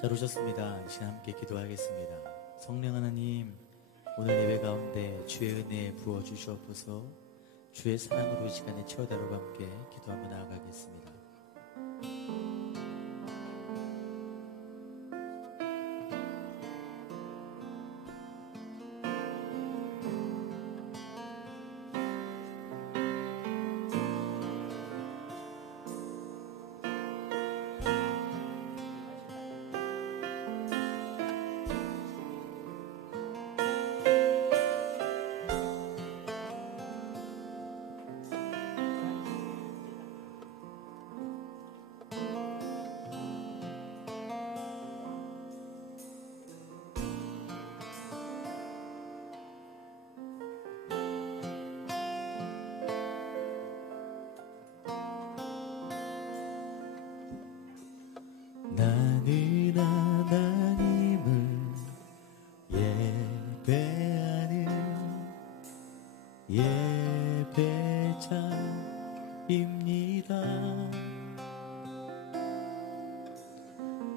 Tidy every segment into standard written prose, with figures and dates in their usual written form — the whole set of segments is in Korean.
잘 오셨습니다. 이 시간 함께 기도하겠습니다. 성령 하나님, 오늘 예배 가운데 주의 은혜 부어주시옵소서. 주의 사랑으로 이 시간에 채워달라고 함께 기도하며 나아가겠습니다. 나는 하나님을 예배하는 예배자입니다.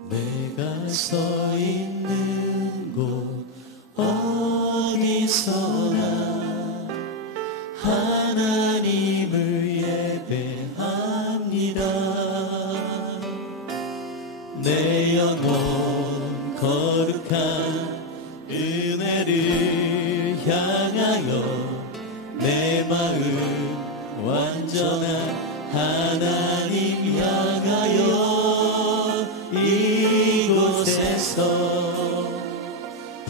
내가 서 있는 곳 어디서나 하나님을 예배합니다. 내 영혼 거룩한 은혜를 향하여 내 마음 완전한 하나님 향하여 이곳에서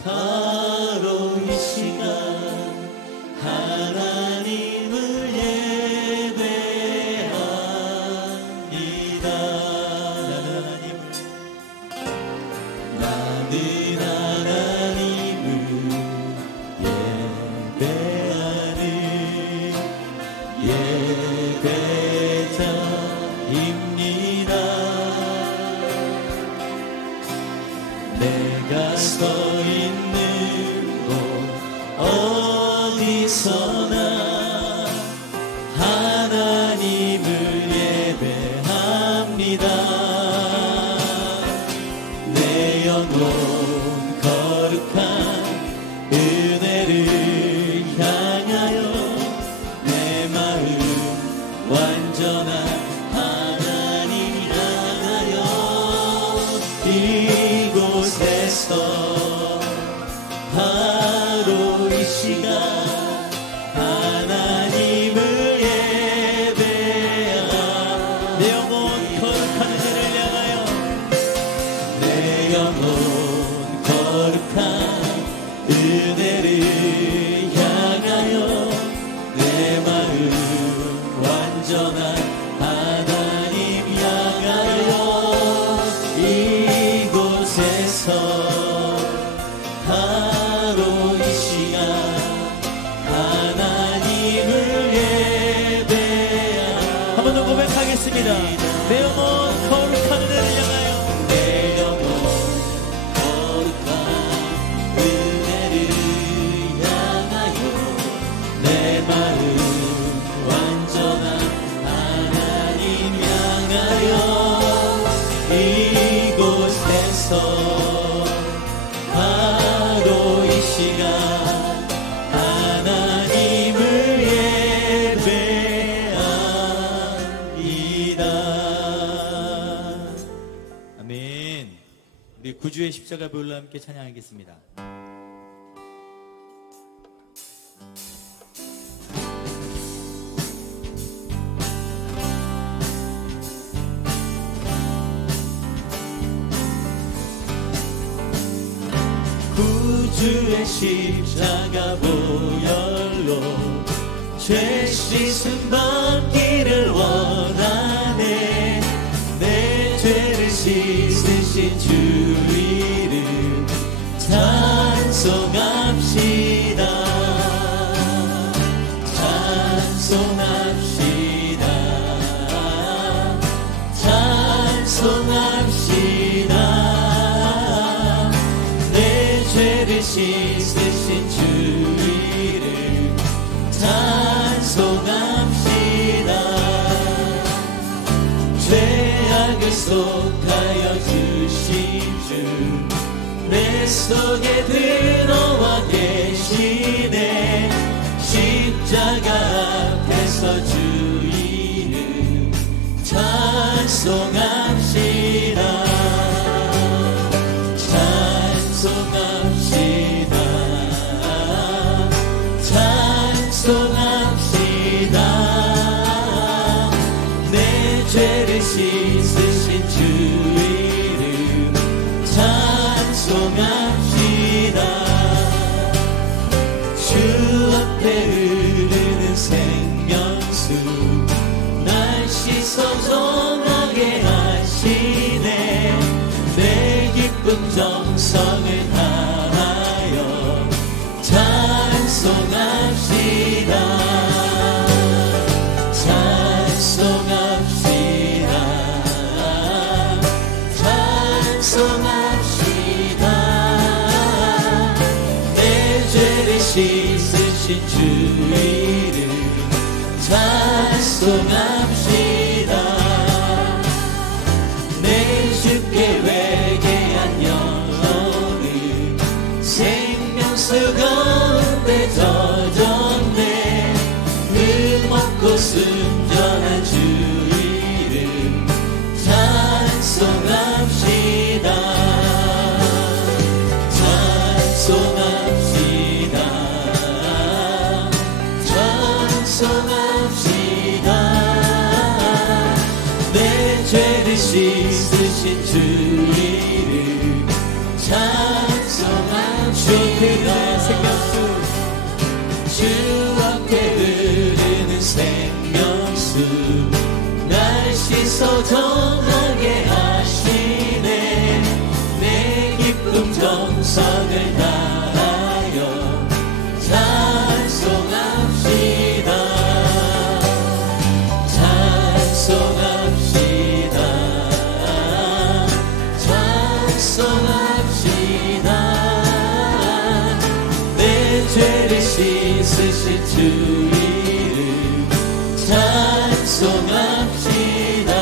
바로 이 시간 하나님을 예배합니다. 나는 하나님을 예배하는 예배자입니다. 내가 서 있는 곳 어디서나 하나님을 예배합니다. 내 영혼 거룩한 은혜를 향하여 내 마음 완전한 하나님 향하여 이곳에서 바로 이 시간 하나님을 예배하라. 내 영혼 거룩한 은혜를 향하여 내 영혼 거룩한 은혜를 향하여 내 마음 완전한 하나님 향하여 이곳에서 바로 이 시간 하나님을 예배하라. 한 번 더 고백하겠습니다. 내 영혼 거룩한 은혜를 향하여 내 영혼 거룩한 은혜를 향하여 내 마음 완전한 하나님 향하여 이곳에서 바로 이 시간 하나님을 예배합니다. 아멘. 우리 구주의 십자가 별로 함께 찬양하겠습니다. 구주의 십자가 보혈로 죄 씻음 받기를 원하네. 내 죄를 씻으신 주 이름 찬송합시다. 찬송합시다. 찬송합시다. 죄를 씻으신 주 이름 찬송합시다. 죄악을 속하여 주신 주 내 속에 들어와 계시네. 십자가 앞에서 주 이름 찬송합시다. 찬송합시다. 찬송합시다. 내 죄를 씻으신 주 이름 찬송합시다. 주 앞에 흐르는 생명수 날 씻어 정하게 하시네. 내 기쁨 정성을 다하여 찬송합시다. 찬송합시다. 찬송합시다. 내 죄를 씻으신 주 이름 찬송합시다. 내 주께 회개한 영혼은 생명수 가운데 젖었네. 흠없고 순전한 주 이름 찬송합시다. 찬송합시다. 찬송합시다. 내 죄를 씻으신 주 이름 찬송합시다. 주 앞에 흐르는 생명수 날 씻어 정하게 하시네. 내 기쁨 정성을 다하여 찬송합시다. 찬송합시다. 찬송합시다. 내 죄를 씻으신 주 이름 찬송합시다.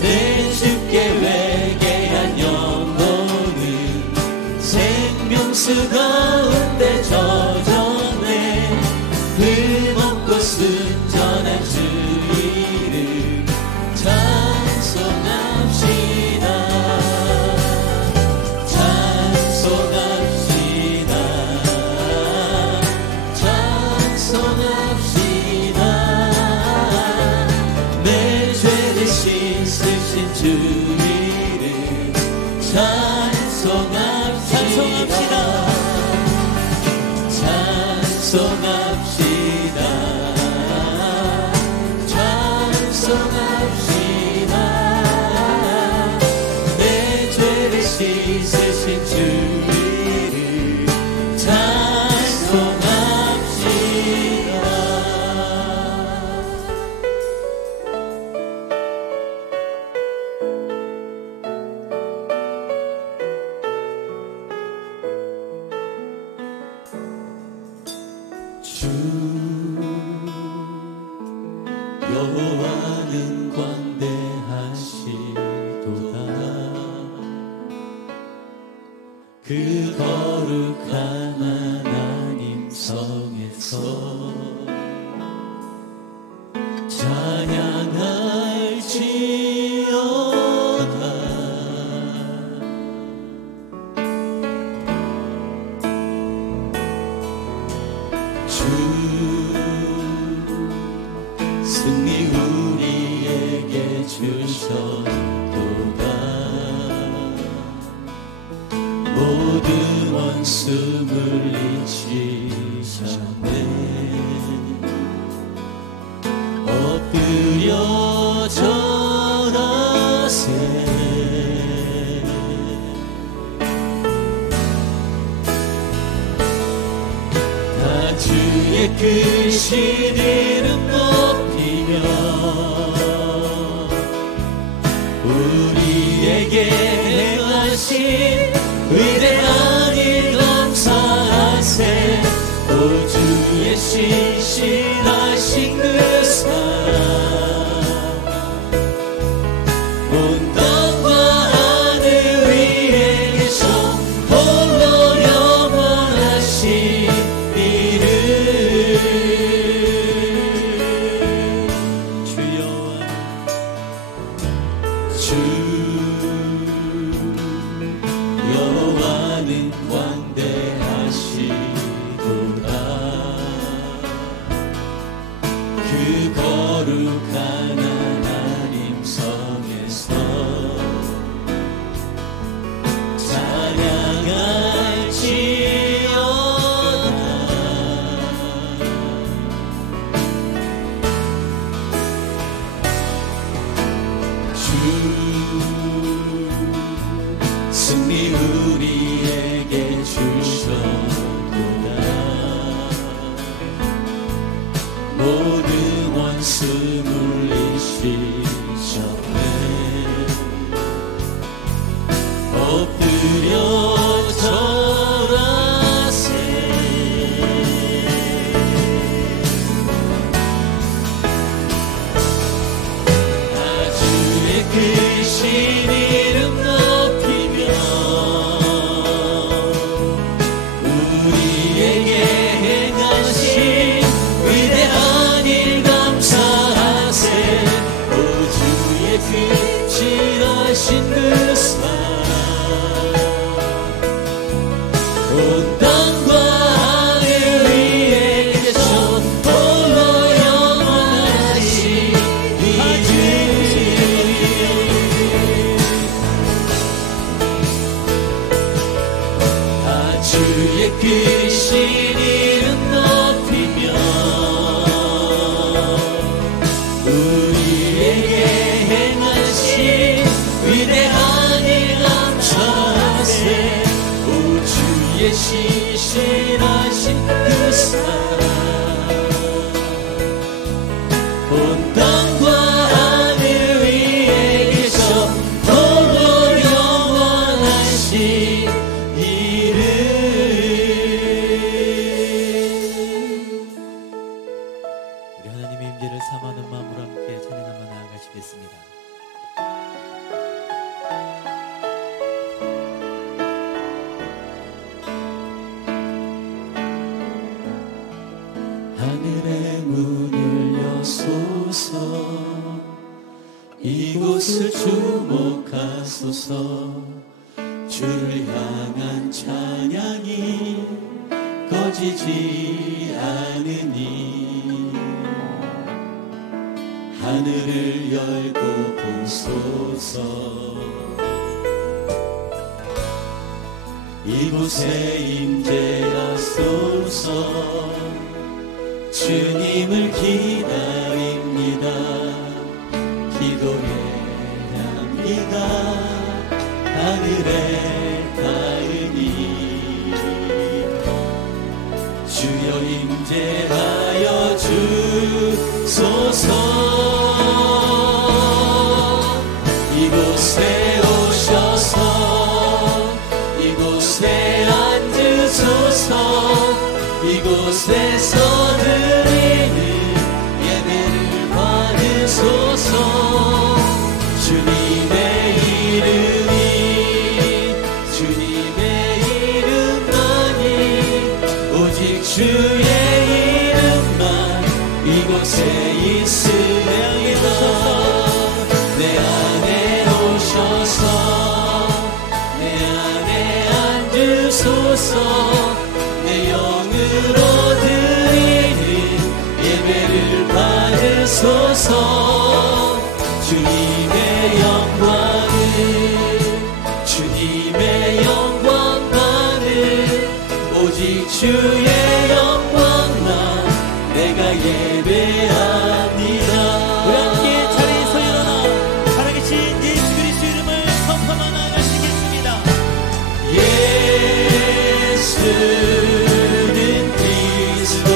내 주께 회개한 영혼은 생명수 가운데 젖었네. 흠없고 순전한 주 이름 찬송합시다. 찬송합시다. 찬송합시다. 내 죄를 씻으신 주 이름 찬송합시다. 찬송합시다. 찬송합시다. 내 죄를 씻으신 주 이름 찬송합시다. 주 여호와는 광대하시도다. 그 거룩한 하나님 성에서 찬양할지어다. 주 승리 우리에게 주셨도다. 모든 원수 물리치셨네. 엎드려 절하세. 다 주의 크신 이름 높이며 우리에게 행하신 위대한 일 감사하세. 오 주의 신실하신 그 사랑 온 땅과 주 여호와는 광대하시도다. 그 거룩한 하나님 성에서 찬양할지어다. 주 승리 우리에게 주셨도다. 모든 원수 물리시셨네. 엎드려 절하세. 나 주의 크신 이름 높이며 우리에게 행하신 위대한 일 감사하세. 오 주의 그 지하신 그 사랑 온 땅과 하늘 위에 계셔 홀로 영원하신 이 주. 다 주의 크신 이름 높이며 우리에게 행하신 위대한 일 감사하세. 오 주의 신실하신 그 사랑 온 땅과 하늘 위에 계셔 홀로 영원하신 이름. 우리 하나님의 임재를 삼하는 마음으로 함께 찬양하며 나아가시겠습니다. 하늘의 문을 여소서. 이곳을 주목하소서. 주를 향한 찬양이 꺼지지 않으니 하늘을 열고 보소서. 이곳에 임재하소서. 주님을 기다립니다. 기도의 향기가 하늘에 닿으니 주여 임재하여 주소서. 이곳에 오셔서 이곳에 앉으소서. 이곳에서 드리는 예배를 받으소서. 주님의 이름이 주님의 이름만이 오직 주의 이름만 이곳에 있으리이다. 내 안에 오셔서 내 안에 앉으소서. 내 영으로 드리는 예배를 받으소서. 주님의 영광을 주님의 영광 받을 오직 주의 영광만 내가 예배합니다. 우리 함께 자리에 서 일어나 살아계신 예수 그리스도 이름을 선포하며 나아가시겠습니다. 예수는 그리스도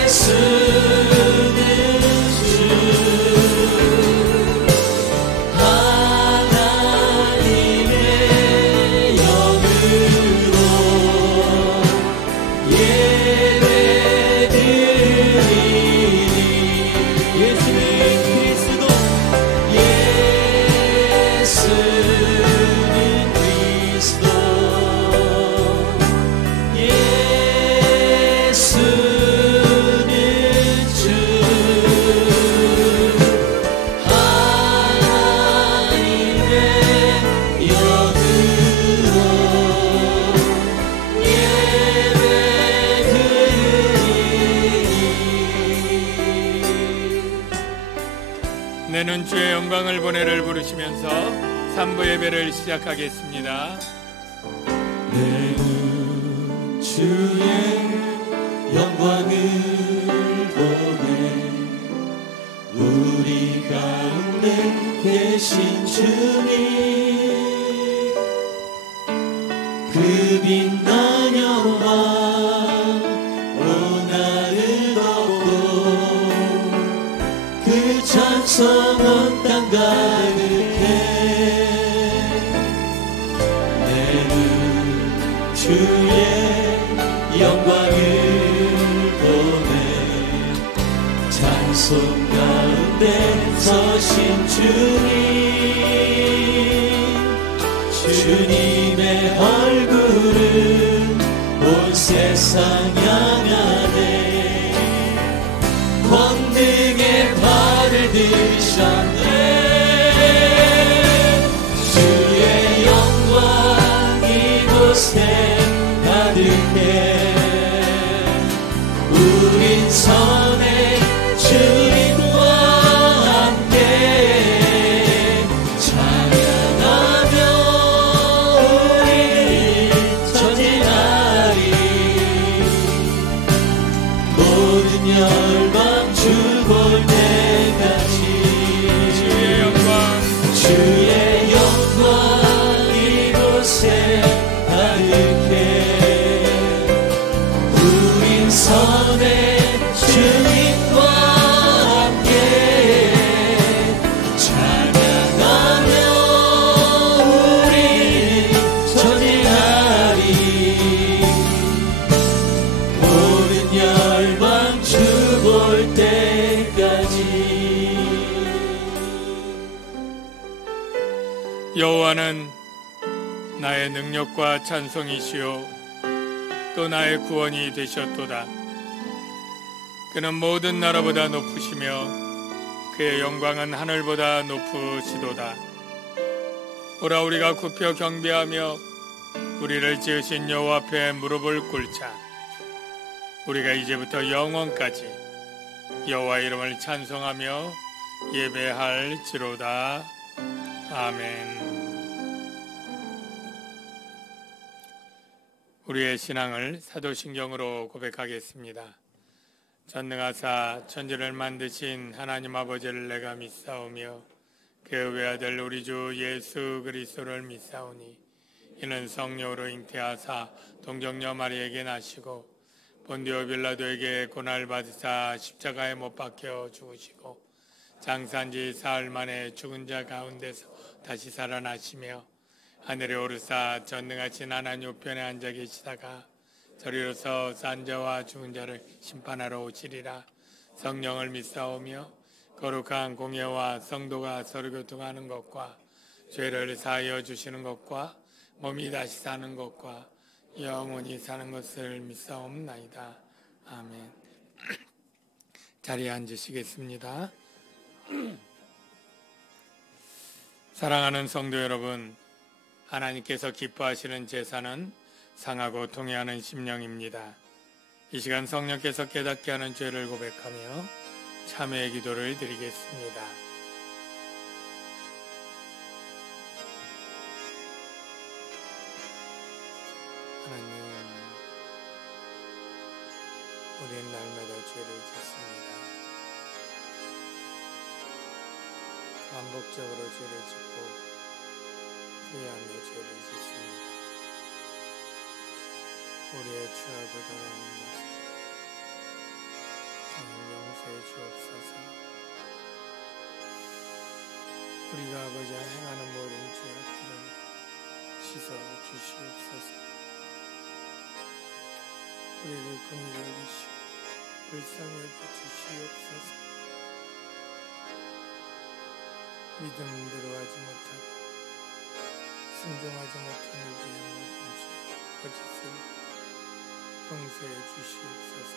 예수는 주 하나님의 영으로 예배드리니 예수는 그리스도 예수는 그리스도 내는 주의 영광을 보내를 부르시면서 3부 예배를 시작하겠습니다. 내는 주의 영광을 보내 우리 가운데 계신 주님 그 빛난 영광 오나를 덮고 그 찬송 온 땅 가득해 내는 주의 영광을 보내 찬송 가운데 서신 주님의 얼굴은 온 세상 향하네 권능의 발을 드셨네 주의 영광 이곳에 가득해 우린 선의 주님과 함께 찬양하며 우리 전진하리 모든 열방 주 볼 때까지 주의 영광 이곳에 가득해 우린 선의 주님과 함께 찬양하며 우리 전진하리 모든 열방 주 볼 때까지 여호와는 나의 능력과 찬송이시요 또 나의 구원이 되셨도다. 그는 모든 나라보다 높으시며 그의 영광은 하늘보다 높으시도다. 오라 우리가 굽혀 경배하며 우리를 지으신 여호와 앞에 무릎을 꿇자. 우리가 이제부터 영원까지 여호와 이름을 찬송하며 예배할지로다. 아멘. 우리의 신앙을 사도신경으로 고백하겠습니다. 전능하사 천지를 만드신 하나님 아버지를 내가 믿사오며 그 외아들 우리 주 예수 그리스도를 믿사오니 이는 성령으로 잉태하사 동정녀 마리에게 나시고 본디오 빌라도에게 고난을 받으사 십자가에 못 박혀 죽으시고 장사한지 사흘 만에 죽은 자 가운데서 다시 살아나시며 하늘에 오르사 전능하신 하나님 우편에 앉아 계시다가 저리로서 산 자와 죽은 자를 심판하러 오시리라. 성령을 믿사오며 거룩한 공예와 성도가 서로 교통하는 것과 죄를 사하여 주시는 것과 몸이 다시 사는 것과 영원히 사는 것을 믿사옵나이다. 아멘. 자리에 앉으시겠습니다. 사랑하는 성도 여러분, 하나님께서 기뻐하시는 제사는 상하고 통회하는 심령입니다. 이 시간 성령께서 깨닫게 하는 죄를 고백하며 참회의 기도를 드리겠습니다. 하나님, 우리는 날마다 죄를 짓습니다. 반복적으로 죄를 짓고 후회하며 죄를 짓습니다. 우리의 추악을 돌아옵니다. 용서해 주옵소서. 우리가 아버지 행하는 모든 죄악들을 씻어 주시옵소서. 우리를 긍휼히 여기시고 불쌍히 여겨주시옵소서. 믿음대로 하지 못하고 순종하지 못한 우리의 모든 죄, 거짓을 용서해 주시옵소서.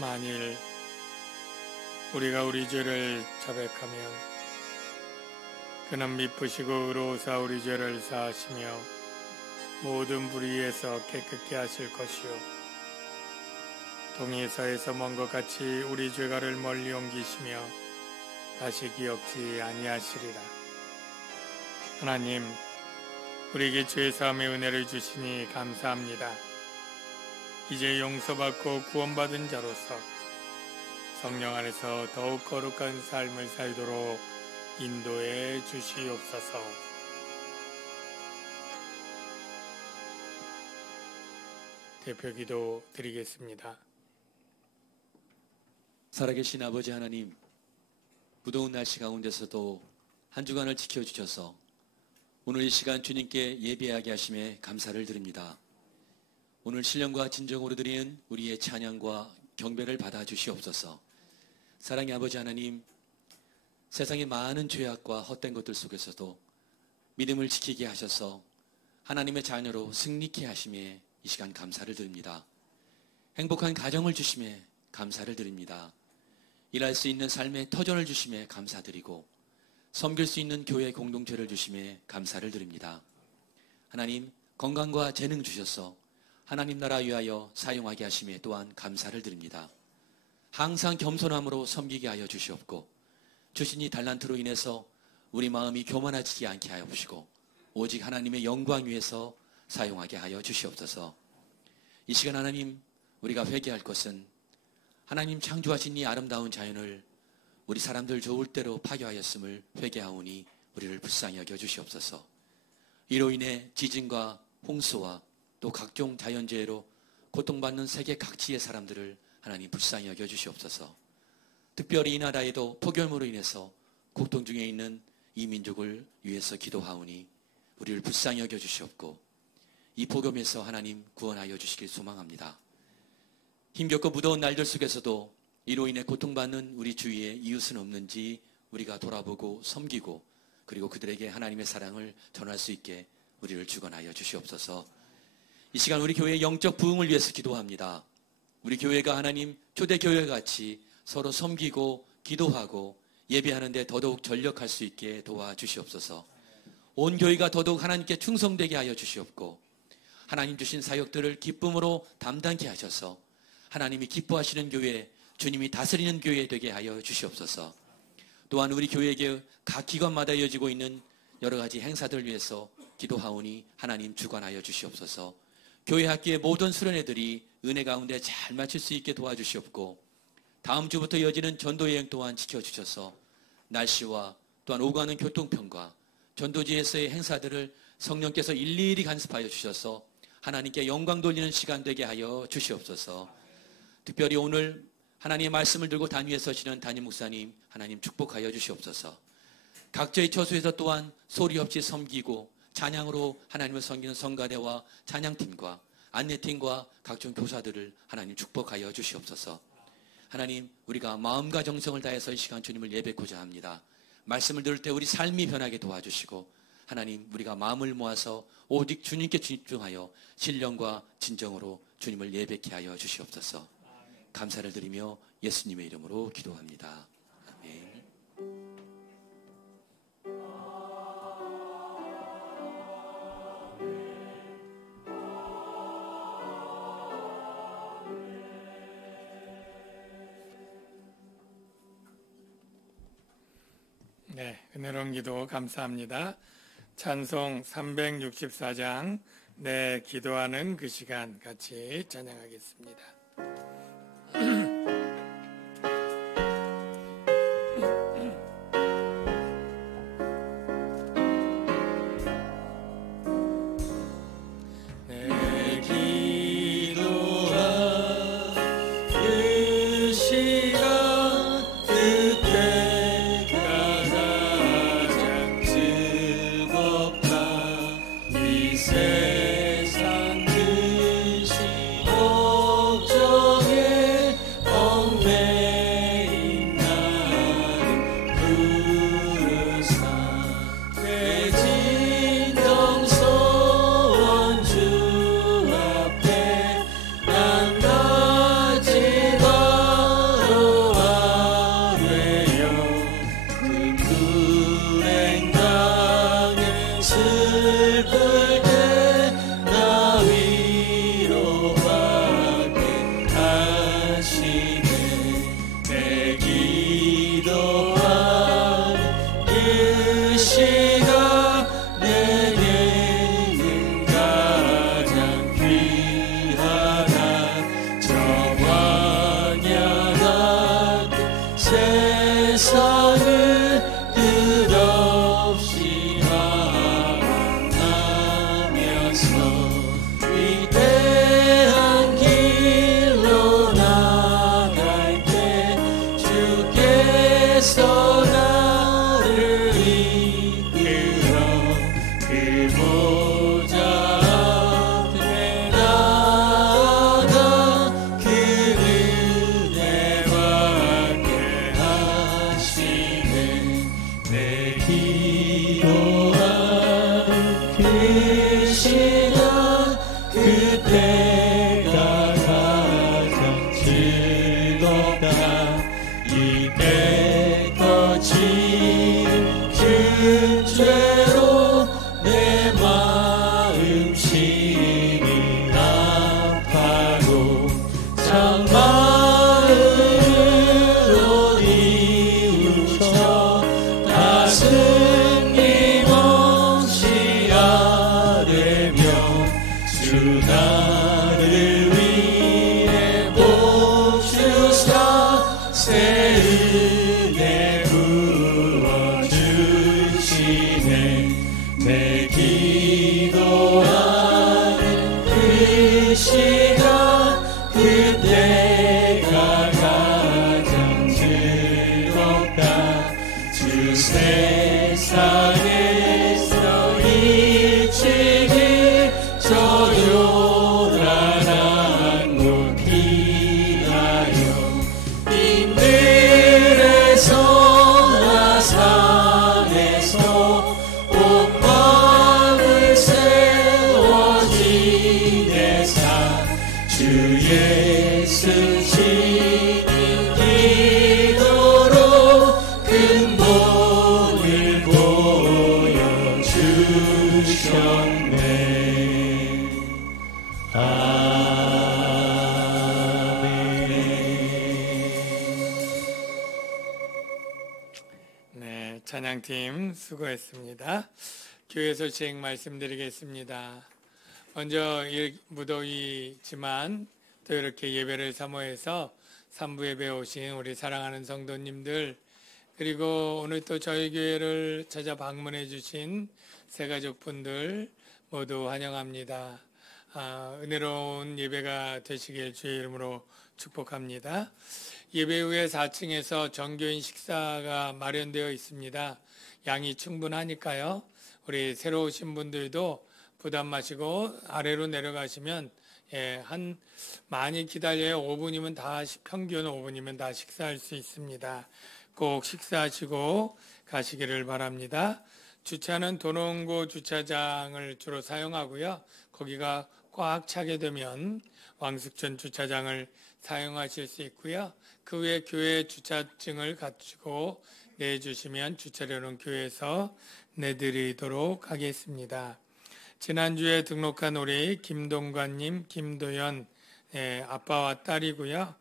만일 우리가 우리 죄를 자백하면 그는 미쁘시고 의로우사 우리 죄를 사하시며 모든 불의에서 깨끗게 하실 것이요 동에서에서 먼 것 같이 우리 죄가를 멀리 옮기시며 다시 기억지 아니하시리라. 하나님, 우리에게 죄사함의 은혜를 주시니 감사합니다. 이제 용서받고 구원받은 자로서 성령 안에서 더욱 거룩한 삶을 살도록 인도해 주시옵소서. 대표기도 드리겠습니다. 살아계신 아버지 하나님, 무더운 날씨 가운데서도 한 주간을 지켜주셔서 오늘 이 시간 주님께 예배하게 하심에 감사를 드립니다. 오늘 신령과 진정으로 드리는 우리의 찬양과 경배를 받아주시옵소서. 사랑의 아버지 하나님, 세상의 많은 죄악과 헛된 것들 속에서도 믿음을 지키게 하셔서 하나님의 자녀로 승리케 하심에 이 시간 감사를 드립니다. 행복한 가정을 주심에 감사를 드립니다. 일할 수 있는 삶의 터전을 주심에 감사드리고 섬길 수 있는 교회 공동체를 주심에 감사를 드립니다. 하나님, 건강과 재능 주셔서 하나님 나라 위하여 사용하게 하심에 또한 감사를 드립니다. 항상 겸손함으로 섬기게 하여 주시옵고 주신 이 달란트로 인해서 우리 마음이 교만하지 않게 하여 주시고 오직 하나님의 영광 위해서 사용하게 하여 주시옵소서. 이 시간 하나님, 우리가 회개할 것은 하나님 창조하신 이 아름다운 자연을 우리 사람들 좋을 대로 파괴하였음을 회개하오니 우리를 불쌍히 여겨 주시옵소서. 이로 인해 지진과 홍수와 또 각종 자연재해로 고통받는 세계 각지의 사람들을 하나님 불쌍히 여겨 주시옵소서. 특별히 이 나라에도 폭염으로 인해서 고통 중에 있는 이 민족을 위해서 기도하오니 우리를 불쌍히 여겨 주시옵고 이 폭염에서 하나님 구원하여 주시길 소망합니다. 힘겹고 무더운 날들 속에서도 이로 인해 고통받는 우리 주위에 이웃은 없는지 우리가 돌아보고 섬기고 그리고 그들에게 하나님의 사랑을 전할 수 있게 우리를 주관하여 주시옵소서. 이 시간 우리 교회의 영적 부흥을 위해서 기도합니다. 우리 교회가 하나님 초대교회 같이 서로 섬기고 기도하고 예배하는 데 더더욱 전력할 수 있게 도와주시옵소서. 온 교회가 더더욱 하나님께 충성되게 하여 주시옵고 하나님 주신 사역들을 기쁨으로 담당케 하셔서 하나님이 기뻐하시는 교회, 주님이 다스리는 교회 되게 하여 주시옵소서. 또한 우리 교회에게 각 기관마다 이어지고 있는 여러 가지 행사들 위해서 기도하오니 하나님 주관하여 주시옵소서. 교회 학교의 모든 수련회들이 은혜 가운데 잘 마칠 수 있게 도와주시옵고 다음 주부터 이어지는 전도여행 또한 지켜주셔서 날씨와 또한 오가는 교통편과 전도지에서의 행사들을 성령께서 일일이 간섭하여 주셔서 하나님께 영광 돌리는 시간 되게 하여 주시옵소서. 특별히 오늘 하나님의 말씀을 들고 단위에 서시는 담임 목사님 하나님 축복하여 주시옵소서. 각자의 처소에서 또한 소리 없이 섬기고 찬양으로 하나님을 섬기는 성가대와 찬양팀과 안내팀과 각종 교사들을 하나님 축복하여 주시옵소서. 하나님, 우리가 마음과 정성을 다해서 이 시간 주님을 예배하고자 합니다. 말씀을 들을 때 우리 삶이 변하게 도와주시고 하나님, 우리가 마음을 모아서 오직 주님께 집중하여 신령과 진정으로 주님을 예배케 하여 주시옵소서. 감사를 드리며 예수님의 이름으로 기도합니다. 아멘. 네, 은혜로운 기도 감사합니다. 찬송 364장 내 기도하는 그 시간 같이 찬양하겠습니다. 세상 근심 걱정 하시네. 내 기도한 그 시간 내게는 가장 귀하다. 저 광야한 세상을 끝없이 만나면서 위대한 길로 나갈 때 주께서 나를 이끌어 그 보좌 앞에 나아가 그 은혜 받게 하시네. 내 기도한 그 시간 그때가 가장 즐겁다. 입에 거친 그 죄로 내 마음심이 아파도 장마음으로 이웃쳐 가슴 힘없이 아뢰며 주 나를 위해 복주사 새 은혜 부어주시네. 내 기도하는 그 시간 그때가 가장 즐겁다. 주 세상에서 일찍이 저 요란한 곳 피하여 빈들에서나 산에서 온 마음을 세워 지내사 주 예수 지닌 기도로 근본을 보여주셨네. 네, 찬양팀 수고했습니다. 교회 소식 말씀드리겠습니다. 먼저 무더위지만 또 이렇게 예배를 사모해서 3부 예배 오신 우리 사랑하는 성도님들, 그리고 오늘 또 저희 교회를 찾아 방문해 주신 새가족분들 모두 환영합니다. 은혜로운 예배가 되시길 주의 이름으로 축복합니다. 예배 후에 4층에서 정교인 식사가 마련되어 있습니다. 양이 충분하니까요. 우리 새로 오신 분들도 부담 마시고 아래로 내려가시면 한 많이 기다려야 5분이면 다, 평균 5분이면 다 식사할 수 있습니다. 꼭 식사하시고 가시기를 바랍니다. 주차는 도농고 주차장을 주로 사용하고요. 거기가 꽉 차게 되면 왕숙천 주차장을 사용하실 수 있고요. 그 외에 교회 주차증을 가지고 내주시면 주차료는 교회에서 내드리도록 하겠습니다. 지난주에 등록한 우리 김동관님, 김도연 아빠와 딸이고요.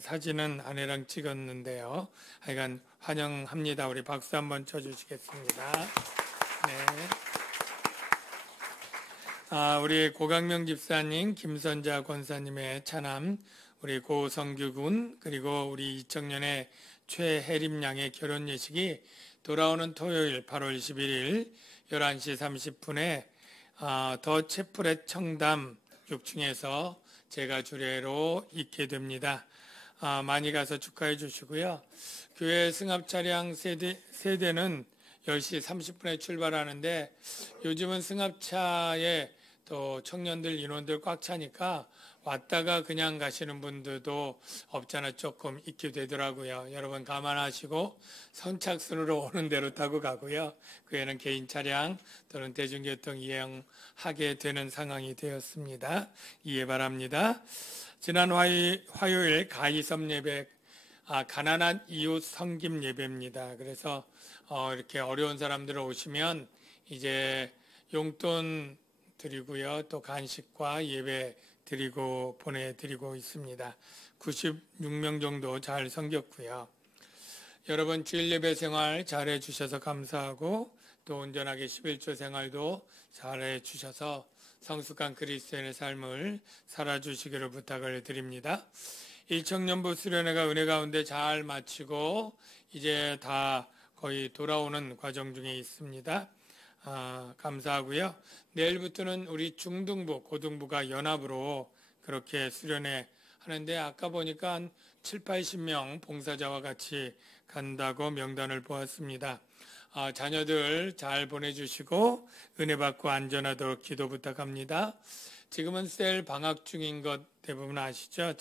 사진은 아내랑 찍었는데요. 하여간 환영합니다. 우리 박수 한번 쳐주시겠습니다. 우리 고강명 집사님, 김선자 권사님의 차남, 우리 고성규 군, 그리고 우리 이청년의 최혜림 양의 결혼 예식이 돌아오는 토요일 8월 11일 11시 30분에 더 채플의 청담 6층에서 제가 주례로 있게 됩니다. 많이 가서 축하해 주시고요. 교회 승합 차량 세대는 10시 30분에 출발하는데 요즘은 승합차에 또 청년들 인원들 꽉 차니까 왔다가 그냥 가시는 분들도 없잖아 조금 있게 되더라고요. 여러분 감안하시고 선착순으로 오는 대로 타고 가고요. 그 외에는 개인 차량 또는 대중교통 이용하게 되는 상황이 되었습니다. 이해 바랍니다. 지난 화요일 가이섬 예배, 가난한 이웃 섬김 예배입니다. 그래서 이렇게 어려운 사람들 오시면 이제 용돈 드리고요. 또 간식과 예배 드리고 보내드리고 있습니다. 96명 정도 잘 섬겼고요. 여러분 주일 예배 생활 잘해 주셔서 감사하고 또 온전하게 11조 생활도 잘해 주셔서 성숙한 그리스도인의 삶을 살아주시기를 부탁을 드립니다. 일청년부 수련회가 은혜 가운데 잘 마치고 이제 다 거의 돌아오는 과정 중에 있습니다. 감사하고요. 내일부터는 우리 중등부, 고등부가 연합으로 그렇게 수련회 하는데 아까 보니까 한 7, 80명 봉사자와 같이 간다고 명단을 보았습니다. 자녀들 잘 보내주시고 은혜 받고 안전하도록 기도 부탁합니다. 지금은 셀 방학 중인 것 대부분 아시죠?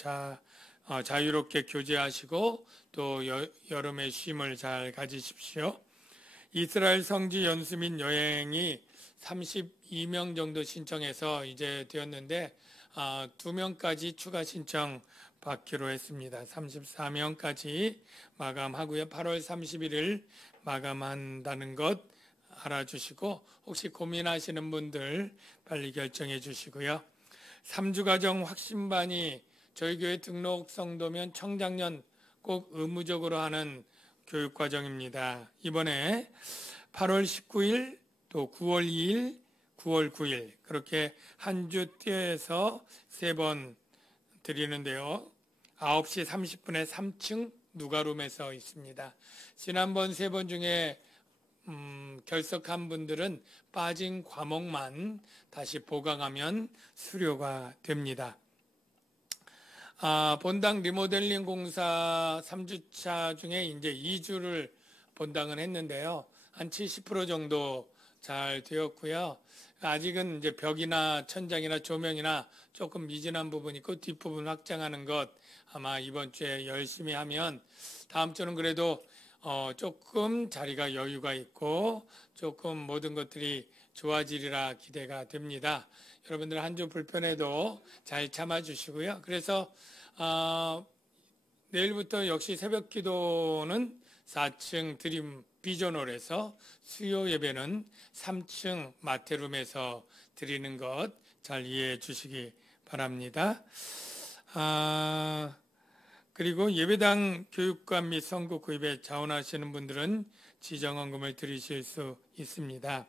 자유롭게 교제하시고 또 여름의 쉼을 잘 가지십시오. 이스라엘 성지 연수 및 여행이 32명 정도 신청해서 이제 되었는데 2명까지 추가 신청 받기로 했습니다. 34명까지 마감하고요. 8월 31일 마감한다는 것 알아주시고 혹시 고민하시는 분들 빨리 결정해 주시고요. 3주 가정 확신반이 저희 교회 등록 성도면 청장년 꼭 의무적으로 하는 교육과정입니다. 이번에 8월 19일 또 9월 2일 9월 9일 그렇게 한 주 띄어서 3번 드리는데요. 9시 30분에 3층 누가룸에서 있습니다. 지난번 3번 중에 결석한 분들은 빠진 과목만 다시 보강하면 수료가 됩니다. 본당 리모델링 공사 3주차 중에 이제 2주를 본당은 했는데요. 한 70% 정도 잘 되었고요. 아직은 이제 벽이나 천장이나 조명이나 조금 미진한 부분이 있고 뒷부분 확장하는 것 아마 이번 주에 열심히 하면 다음 주는 그래도 조금 자리가 여유가 있고 조금 모든 것들이 좋아지리라 기대가 됩니다. 여러분들 한 주 불편해도 잘 참아주시고요. 그래서 내일부터 역시 새벽 기도는 4층 드림 비전홀에서 수요 예배는 3층 마테룸에서 드리는 것 잘 이해해 주시기 바랍니다. 그리고 예배당 교육관 및 선교 구입에 자원하시는 분들은 지정헌금을 드리실 수 있습니다.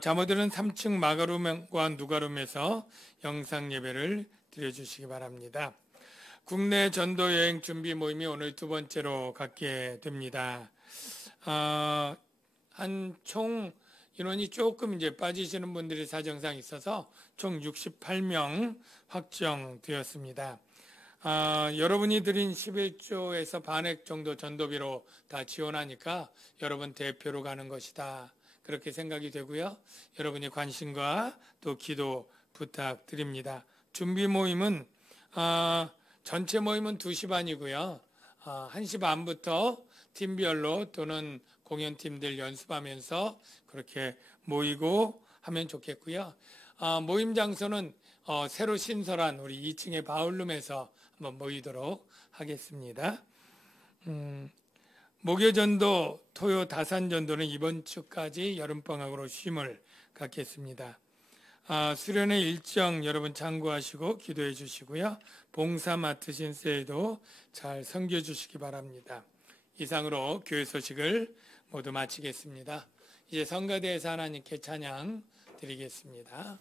자모들은 3층 마가룸과 누가룸에서 영상 예배를 드려주시기 바랍니다. 국내 전도 여행 준비 모임이 오늘 2번째로 갖게 됩니다. 한 총 인원이 조금 이제 빠지시는 분들이 사정상 있어서 총 68명 확정되었습니다. 여러분이 드린 11조에서 반액 정도 전도비로 다 지원하니까 여러분 대표로 가는 것이다. 그렇게 생각이 되고요. 여러분의 관심과 또 기도 부탁드립니다. 준비 모임은 전체 모임은 2시 반이고요. 1시 반부터 팀별로 또는 공연팀들 연습하면서 그렇게 모이고 하면 좋겠고요. 모임 장소는 새로 신설한 우리 2층의 바울룸에서 한번 모이도록 하겠습니다. 목요전도, 토요 다산전도는 이번 주까지 여름방학으로 쉼을 갖겠습니다. 수련회 일정 여러분 참고하시고 기도해 주시고요. 봉사 맡으신 셀도 잘 섬겨 주시기 바랍니다. 이상으로 교회 소식을 모두 마치겠습니다. 이제 성가대에서 하나님께 찬양 드리겠습니다.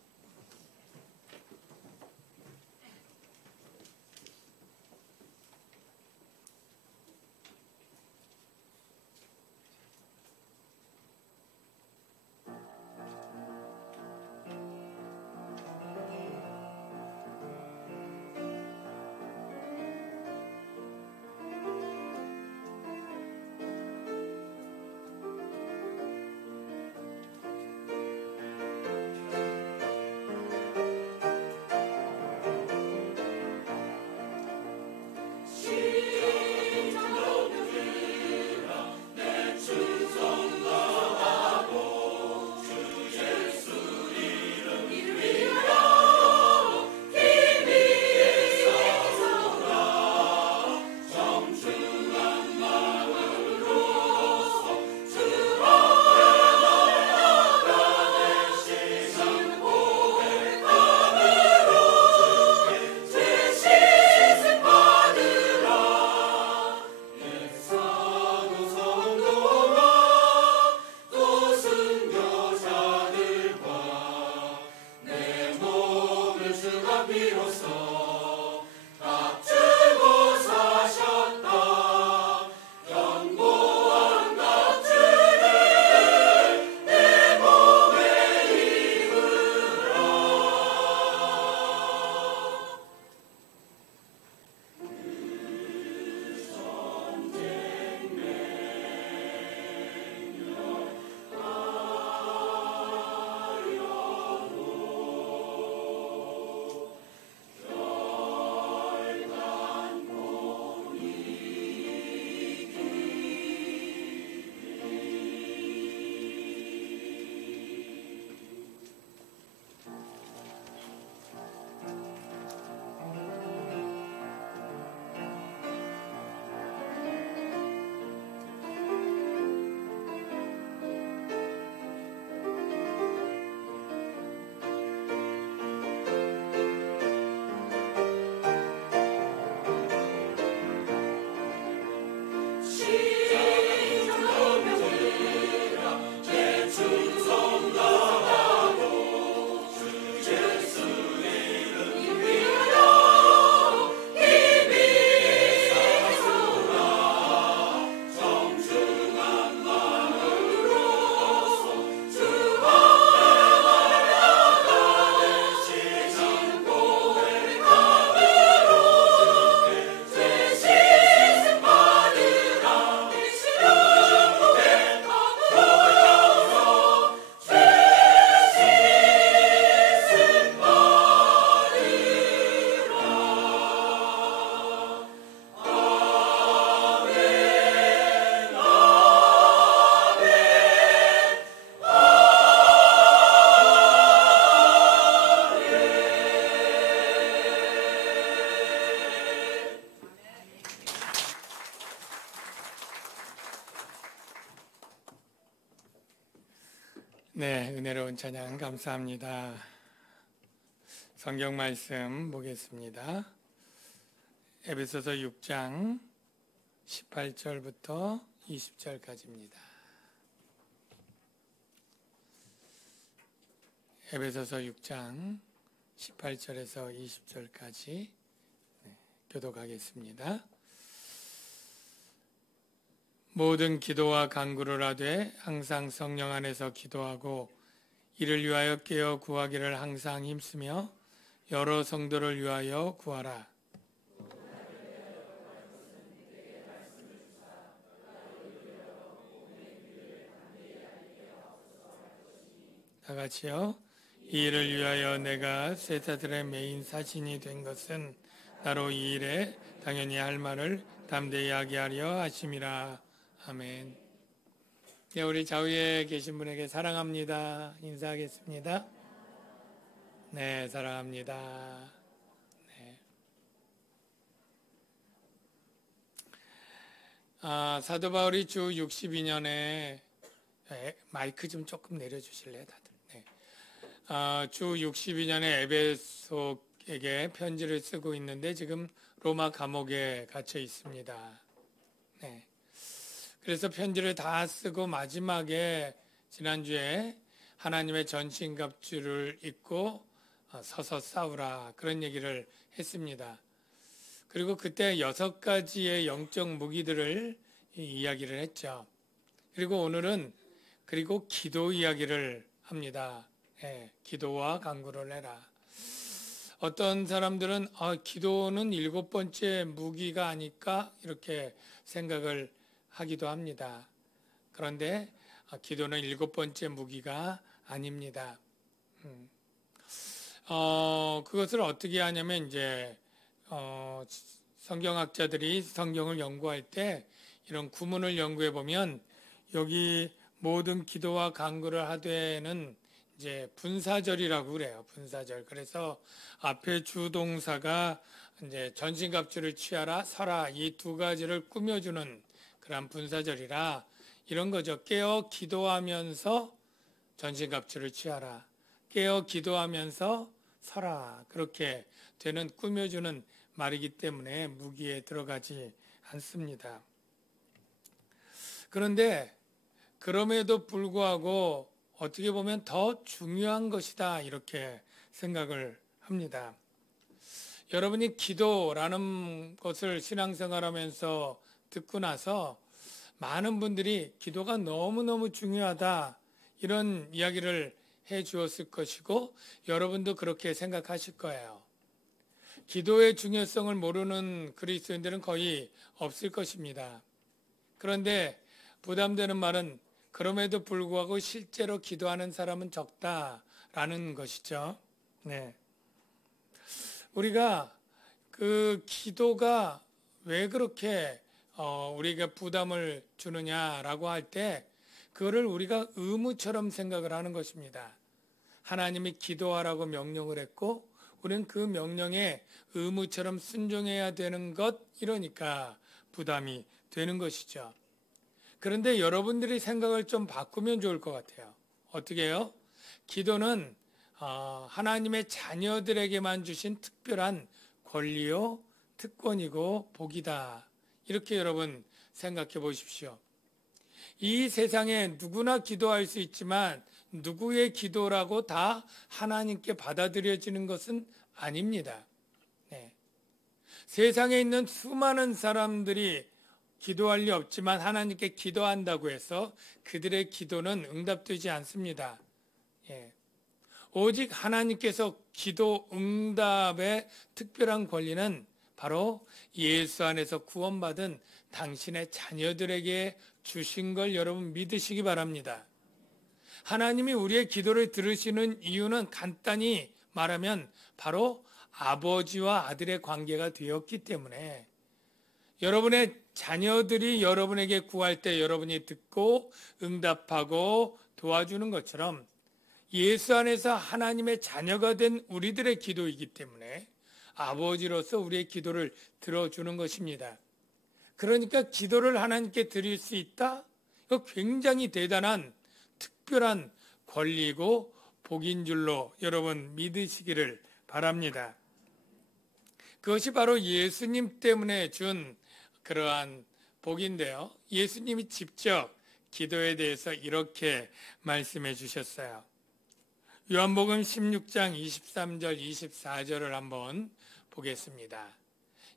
네, 은혜로운 찬양 감사합니다. 성경 말씀 보겠습니다. 에베소서 6장 18절부터 20절까지입니다. 에베소서 6장 18절에서 20절까지 교독하겠습니다. 모든 기도와 간구를 하되 항상 성령 안에서 기도하고 이를 위하여 깨어 구하기를 항상 힘쓰며 여러 성도를 위하여 구하라. 다 같이요. 이 일을 위하여 내가 세사들의 메인 사신이 된 것은 나로 이 일에 당연히 할 말을 담대히 하게 하려 하심이라. 아멘. 네, 우리 좌우에 계신 분에게 사랑합니다 인사하겠습니다. 네, 사랑합니다. 네. 사도 바울이 주 62년에 마이크 좀 조금 내려주실래요, 다들? 네. 주 62년에 에베소에게 편지를 쓰고 있는데 지금 로마 감옥에 갇혀 있습니다. 네. 그래서 편지를 다 쓰고 마지막에 지난주에 하나님의 전신갑주를 입고 서서 싸우라 그런 얘기를 했습니다. 그리고 그때 6가지의 영적 무기들을 이야기를 했죠. 그리고 오늘은 그리고 기도 이야기를 합니다. 네, 기도와 간구를 해라. 어떤 사람들은 기도는 7번째 무기가 아닐까 이렇게 생각을 하기도 합니다. 그런데 기도는 7번째 무기가 아닙니다. 그것을 어떻게 하냐면 이제 성경학자들이 성경을 연구할 때 이런 구문을 연구해 보면 여기 모든 기도와 간구를 하되는 이제 분사절이라고 그래요. 분사절. 그래서 앞에 주동사가 이제 전신갑주를 취하라, 서라 이 2가지를 꾸며주는 그런 분사절이라 이런 거죠. 깨어 기도하면서 전신갑주를 취하라. 깨어 기도하면서 서라. 그렇게 되는 꾸며주는 말이기 때문에 무기에 들어가지 않습니다. 그런데 그럼에도 불구하고 어떻게 보면 더 중요한 것이다 이렇게 생각을 합니다. 여러분이 기도라는 것을 신앙생활하면서 듣고 나서 많은 분들이 기도가 너무너무 중요하다 이런 이야기를 해 주었을 것이고 여러분도 그렇게 생각하실 거예요. 기도의 중요성을 모르는 그리스도인들은 거의 없을 것입니다. 그런데 부담되는 말은 그럼에도 불구하고 실제로 기도하는 사람은 적다라는 것이죠. 네. 우리가 그 기도가 왜 그렇게 우리가 부담을 주느냐라고 할 때 그거를 우리가 의무처럼 생각을 하는 것입니다. 하나님이 기도하라고 명령을 했고 우리는 그 명령에 의무처럼 순종해야 되는 것 이러니까 부담이 되는 것이죠. 그런데 여러분들이 생각을 좀 바꾸면 좋을 것 같아요. 어떻게 해요? 기도는 하나님의 자녀들에게만 주신 특별한 권리요, 특권이고 복이다. 이렇게 여러분 생각해 보십시오. 이 세상에 누구나 기도할 수 있지만 누구의 기도라고 다 하나님께 받아들여지는 것은 아닙니다. 네. 세상에 있는 수많은 사람들이 기도할 리 없지만 하나님께 기도한다고 해서 그들의 기도는 응답되지 않습니다. 예. 오직 하나님께서 기도 응답의 특별한 권리는 바로 예수 안에서 구원받은 당신의 자녀들에게 주신 걸 여러분 믿으시기 바랍니다. 하나님이 우리의 기도를 들으시는 이유는 간단히 말하면 바로 아버지와 아들의 관계가 되었기 때문에 여러분의 자녀들이 여러분에게 구할 때 여러분이 듣고 응답하고 도와주는 것처럼 예수 안에서 하나님의 자녀가 된 우리들의 기도이기 때문에 아버지로서 우리의 기도를 들어주는 것입니다. 그러니까 기도를 하나님께 드릴 수 있다? 이거 굉장히 대단한 특별한 권리고 복인 줄로 여러분 믿으시기를 바랍니다. 그것이 바로 예수님 때문에 준 그러한 복인데요. 예수님이 직접 기도에 대해서 이렇게 말씀해 주셨어요. 요한복음 16장 23절 24절을 한번 보겠습니다.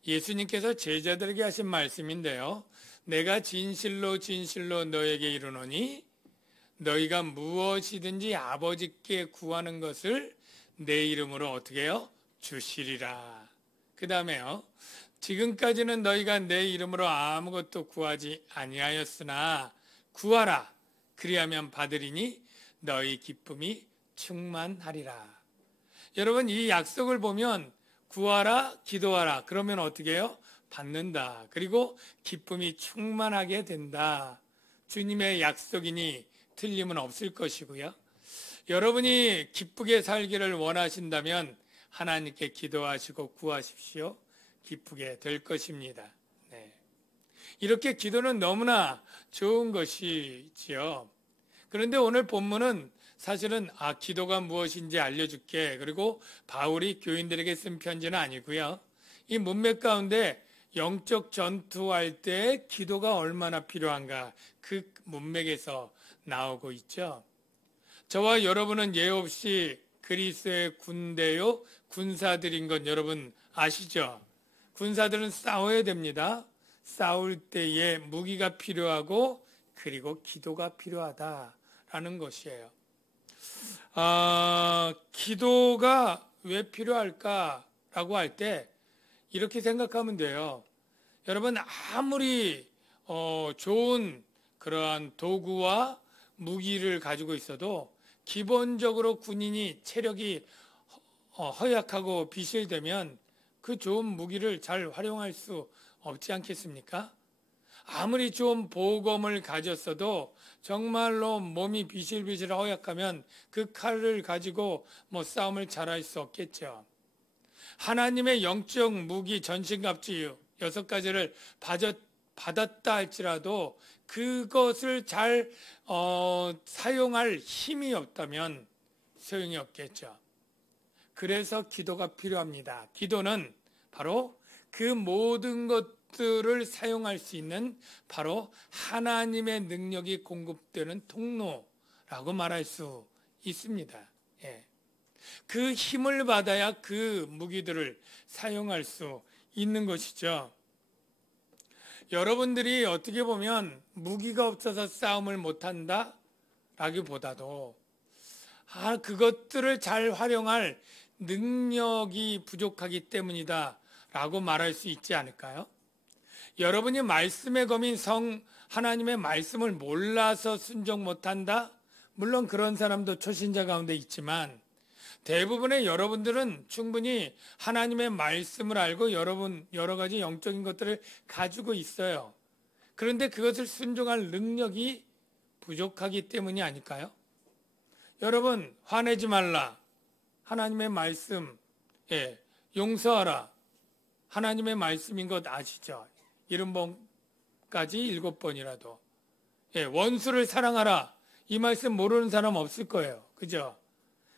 예수님께서 제자들에게 하신 말씀인데요. 내가 진실로 진실로 너에게 이르노니 너희가 무엇이든지 아버지께 구하는 것을 내 이름으로 어떻게 해요? 주시리라. 그 다음에요. 지금까지는 너희가 내 이름으로 아무것도 구하지 아니하였으나 구하라. 그리하면 받으리니 너희 기쁨이 충만하리라. 여러분 이 약속을 보면 구하라, 기도하라. 그러면 어떻게 해요? 받는다. 그리고 기쁨이 충만하게 된다. 주님의 약속이니 틀림은 없을 것이고요. 여러분이 기쁘게 살기를 원하신다면 하나님께 기도하시고 구하십시오. 기쁘게 될 것입니다. 네. 이렇게 기도는 너무나 좋은 것이지요. 그런데 오늘 본문은 사실은 기도가 무엇인지 알려줄게. 그리고 바울이 교인들에게 쓴 편지는 아니고요. 이 문맥 가운데 영적 전투할 때 기도가 얼마나 필요한가 그 문맥에서 나오고 있죠. 저와 여러분은 예 없이 그리스도의 군대요 군사들인 건 여러분 아시죠? 군사들은 싸워야 됩니다. 싸울 때에 무기가 필요하고 그리고 기도가 필요하다라는 것이에요. 기도가 왜 필요할까라고 할 때 이렇게 생각하면 돼요. 여러분 아무리 좋은 그러한 도구와 무기를 가지고 있어도 기본적으로 군인이 체력이 허약하고 비실되면 그 좋은 무기를 잘 활용할 수 없지 않겠습니까? 아무리 좋은 보검을 가졌어도 정말로 몸이 비실비실 허약하면 그 칼을 가지고 싸움을 잘할 수 없겠죠. 하나님의 영적 무기 전신갑주 6가지를 받았다 할지라도 그것을 잘 사용할 힘이 없다면 소용이 없겠죠. 그래서 기도가 필요합니다. 기도는 바로 그 모든 것들을 사용할 수 있는 바로 하나님의 능력이 공급되는 통로라고 말할 수 있습니다. 예. 그 힘을 받아야 그 무기들을 사용할 수 있는 것이죠. 여러분들이 어떻게 보면 무기가 없어서 싸움을 못한다 라기보다도 그것들을 잘 활용할 능력이 부족하기 때문이다 라고 말할 수 있지 않을까요? 여러분이 말씀의 검인 하나님의 말씀을 몰라서 순종 못한다? 물론 그런 사람도 초신자 가운데 있지만 대부분의 여러분들은 충분히 하나님의 말씀을 알고 여러 가지 영적인 것들을 가지고 있어요. 그런데 그것을 순종할 능력이 부족하기 때문이 아닐까요? 여러분 화내지 말라. 하나님의 말씀, 용서하라. 하나님의 말씀인 것 아시죠? 70번까지 7번이라도. 원수를 사랑하라. 이 말씀 모르는 사람 없을 거예요. 그죠?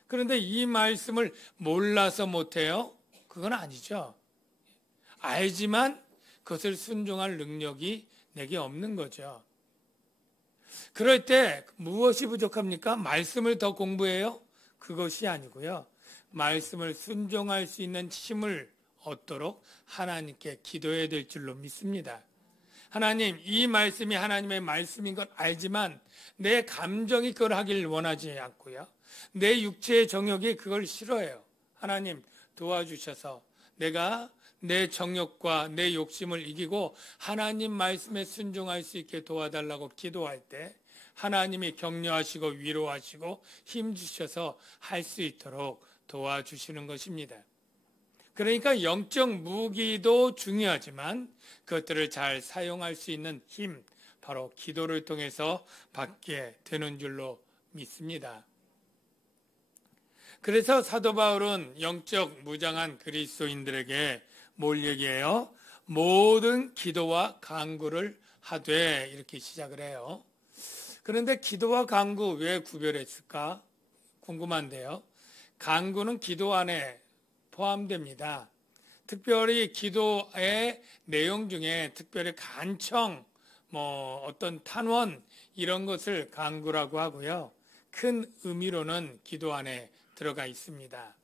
그런데 이 말씀을 몰라서 못해요? 그건 아니죠. 알지만 그것을 순종할 능력이 내게 없는 거죠. 그럴 때 무엇이 부족합니까? 말씀을 더 공부해요? 그것이 아니고요. 말씀을 순종할 수 있는 힘을 얻도록 하나님께 기도해야 될 줄로 믿습니다. 하나님, 이 말씀이 하나님의 말씀인 걸 알지만 내 감정이 그걸 하길 원하지 않고요. 내 육체의 정욕이 그걸 싫어해요. 하나님 도와주셔서 내가 내 정욕과 내 욕심을 이기고 하나님 말씀에 순종할 수 있게 도와달라고 기도할 때 하나님이 격려하시고 위로하시고 힘주셔서 할 수 있도록 도와주시는 것입니다. 그러니까 영적 무기도 중요하지만 그것들을 잘 사용할 수 있는 힘, 바로 기도를 통해서 받게 되는 줄로 믿습니다. 그래서 사도 바울은 영적 무장한 그리스도인들에게 뭘 얘기해요? 모든 기도와 간구를 하되 이렇게 시작을 해요. 그런데 기도와 간구 왜 구별했을까? 궁금한데요. 간구는 기도 안에 포함됩니다. 특별히 기도의 내용 중에 특별히 간청, 어떤 탄원 이런 것을 간구라고 하고요. 큰 의미로는 기도 안에 들어가 있습니다.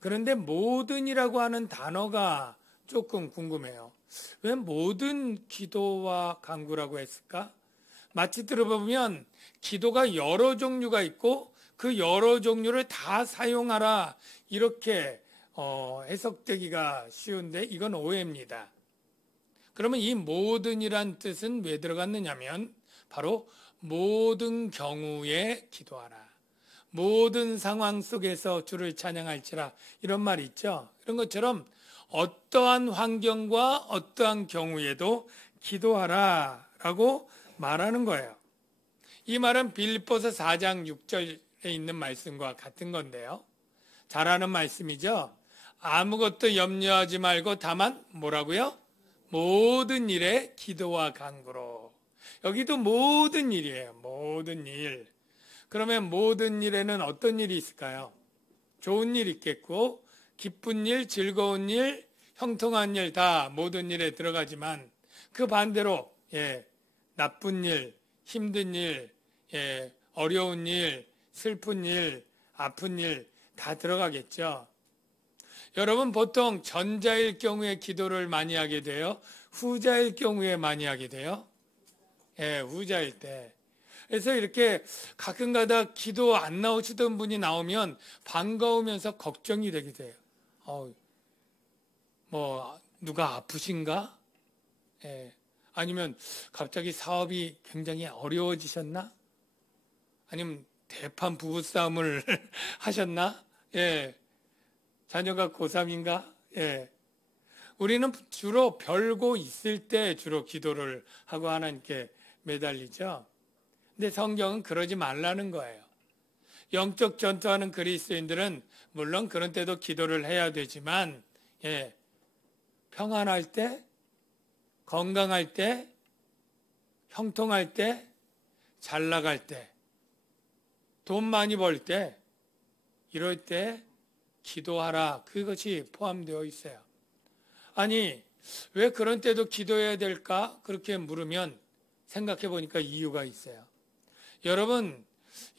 그런데 모든이라고 하는 단어가 조금 궁금해요. 왜 모든 기도와 간구라고 했을까? 마치 들어보면 기도가 여러 종류가 있고 그 여러 종류를 다 사용하라 이렇게 해석되기가 쉬운데 이건 오해입니다. 그러면 이 모든이란 뜻은 왜 들어갔느냐면 바로 모든 경우에 기도하라. 모든 상황 속에서 주를 찬양할지라 이런 말이 있죠. 이런 것처럼 어떠한 환경과 어떠한 경우에도 기도하라 라고 말하는 거예요. 이 말은 빌립보서 4장 6절에 있는 말씀과 같은 건데요. 잘 아는 말씀이죠. 아무것도 염려하지 말고 다만 뭐라고요? 모든 일에 기도와 간구로. 여기도 모든 일이에요. 모든 일. 그러면 모든 일에는 어떤 일이 있을까요? 좋은 일 있겠고 기쁜 일, 즐거운 일, 형통한 일 다 모든 일에 들어가지만 그 반대로 나쁜 일, 힘든 일, 어려운 일, 슬픈 일, 아픈 일 다 들어가겠죠. 여러분 보통 전자일 경우에 기도를 많이 하게 돼요? 후자일 경우에 많이 하게 돼요? 후자일 때. 그래서 이렇게 가끔가다 기도 안 나오시던 분이 나오면 반가우면서 걱정이 되게 돼요. 누가 아프신가? 아니면 갑자기 사업이 굉장히 어려워지셨나? 아니면 대판 부부싸움을 하셨나? 자녀가 고3인가? 우리는 주로 별거 있을 때 주로 기도를 하고 하나님께 매달리죠. 근데 성경은 그러지 말라는 거예요. 영적 전투하는 그리스도인들은 물론 그런 때도 기도를 해야 되지만 평안할 때, 건강할 때, 형통할 때, 잘 나갈 때, 돈 많이 벌 때, 이럴 때 기도하라. 그것이 포함되어 있어요. 아니, 왜 그런 때도 기도해야 될까? 그렇게 물으면 생각해 보니까 이유가 있어요.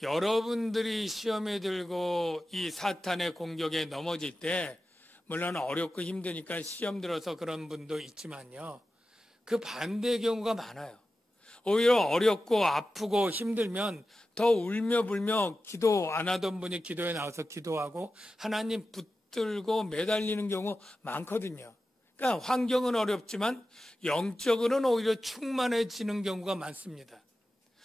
여러분들이 시험에 들고 이 사탄의 공격에 넘어질 때 물론 어렵고 힘드니까 시험 들어서 그런 분도 있지만요. 그 반대의 경우가 많아요. 오히려 어렵고 아프고 힘들면 더 울며 불며 기도 안 하던 분이 기도에 나와서 기도하고 하나님 붙들고 매달리는 경우 많거든요. 그러니까 환경은 어렵지만 영적으로는 오히려 충만해지는 경우가 많습니다.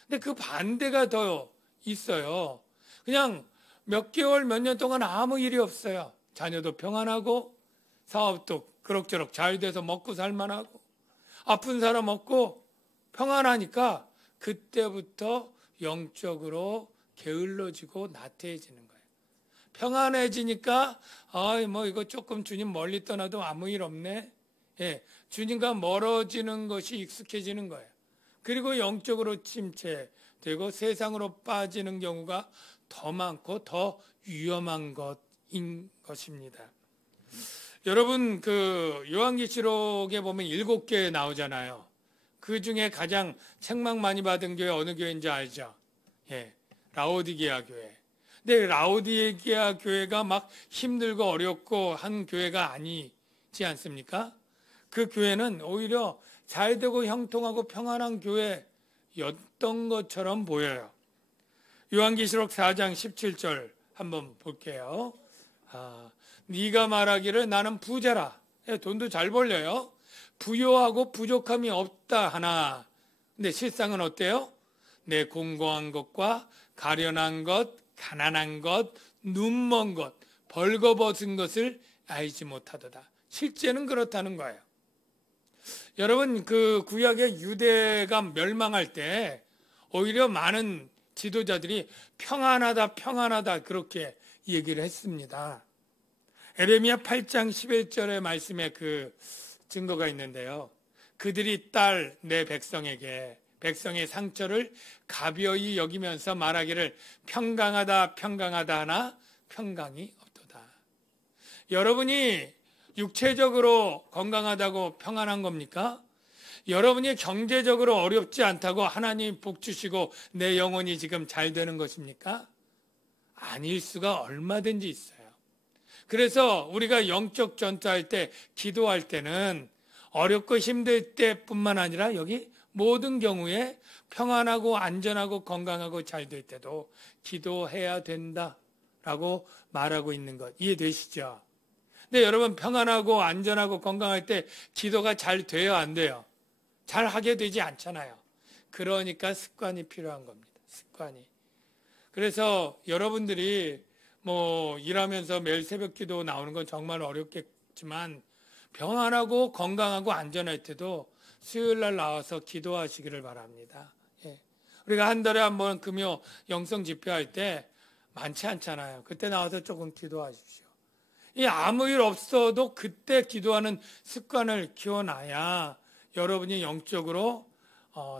근데 그 반대가 더 있어요. 그냥 몇 개월, 몇 년 동안 아무 일이 없어요. 자녀도 평안하고 사업도 그럭저럭 잘 돼서 먹고 살만하고 아픈 사람 없고 평안하니까 그때부터 영적으로 게을러지고 나태해지는 거예요. 평안해지니까 이거 조금 주님 멀리 떠나도 아무 일 없네. 주님과 멀어지는 것이 익숙해지는 거예요. 그리고 영적으로 침체되고 세상으로 빠지는 경우가 더 많고 더 위험한 것인 것입니다. 여러분 요한계시록에 보면 7개 나오잖아요. 그 중에 가장 책망 많이 받은 교회 어느 교회인지 알죠? 라오디게아 교회. 근데 라오디게아 교회가 막 힘들고 어렵고 한 교회가 아니지 않습니까? 그 교회는 오히려 잘 되고 형통하고 평안한 교회였던 것처럼 보여요. 요한계시록 4장 17절 한번 볼게요. 네가 말하기를 나는 부자라. 돈도 잘 벌려요. 부요하고 부족함이 없다 하나. 근데 실상은 어때요? 내 공고한 것과 가련한 것, 가난한 것, 눈먼 것, 벌거벗은 것을 알지 못하도다. 실제는 그렇다는 거예요. 여러분 그 구약의 유대가 멸망할 때 오히려 많은 지도자들이 평안하다 그렇게 얘기를 했습니다. 에레미야 8장 11절의 말씀에 그 증거가 있는데요. 그들이 딸 내 백성에게 백성의 상처를 가벼이 여기면서 말하기를 평강하다 평강하다 하나 평강이 없도다. 여러분이 육체적으로 건강하다고 평안한 겁니까? 여러분이 경제적으로 어렵지 않다고 하나님 복 주시고 내 영혼이 지금 잘 되는 것입니까? 아닐 수가 얼마든지 있어요. 그래서 우리가 영적 전투할 때, 기도할 때는 어렵고 힘들 때뿐만 아니라 여기 모든 경우에 평안하고 안전하고 건강하고 잘 될 때도 기도해야 된다라고 말하고 있는 것 이해되시죠? 근데 여러분, 평안하고 안전하고 건강할 때 기도가 잘 돼요, 안 돼요? 잘 하게 되지 않잖아요. 그러니까 습관이 필요한 겁니다. 습관이. 그래서 여러분들이 일하면서 매일 새벽 기도 나오는 건 정말 어렵겠지만 평안하고 건강하고 안전할 때도 수요일 날 나와서 기도하시기를 바랍니다. 예. 우리가 한 달에 한 번 금요 영성 집회할 때 많지 않잖아요. 그때 나와서 조금 기도하십시오. 아무 일 없어도 그때 기도하는 습관을 키워놔야 여러분이 영적으로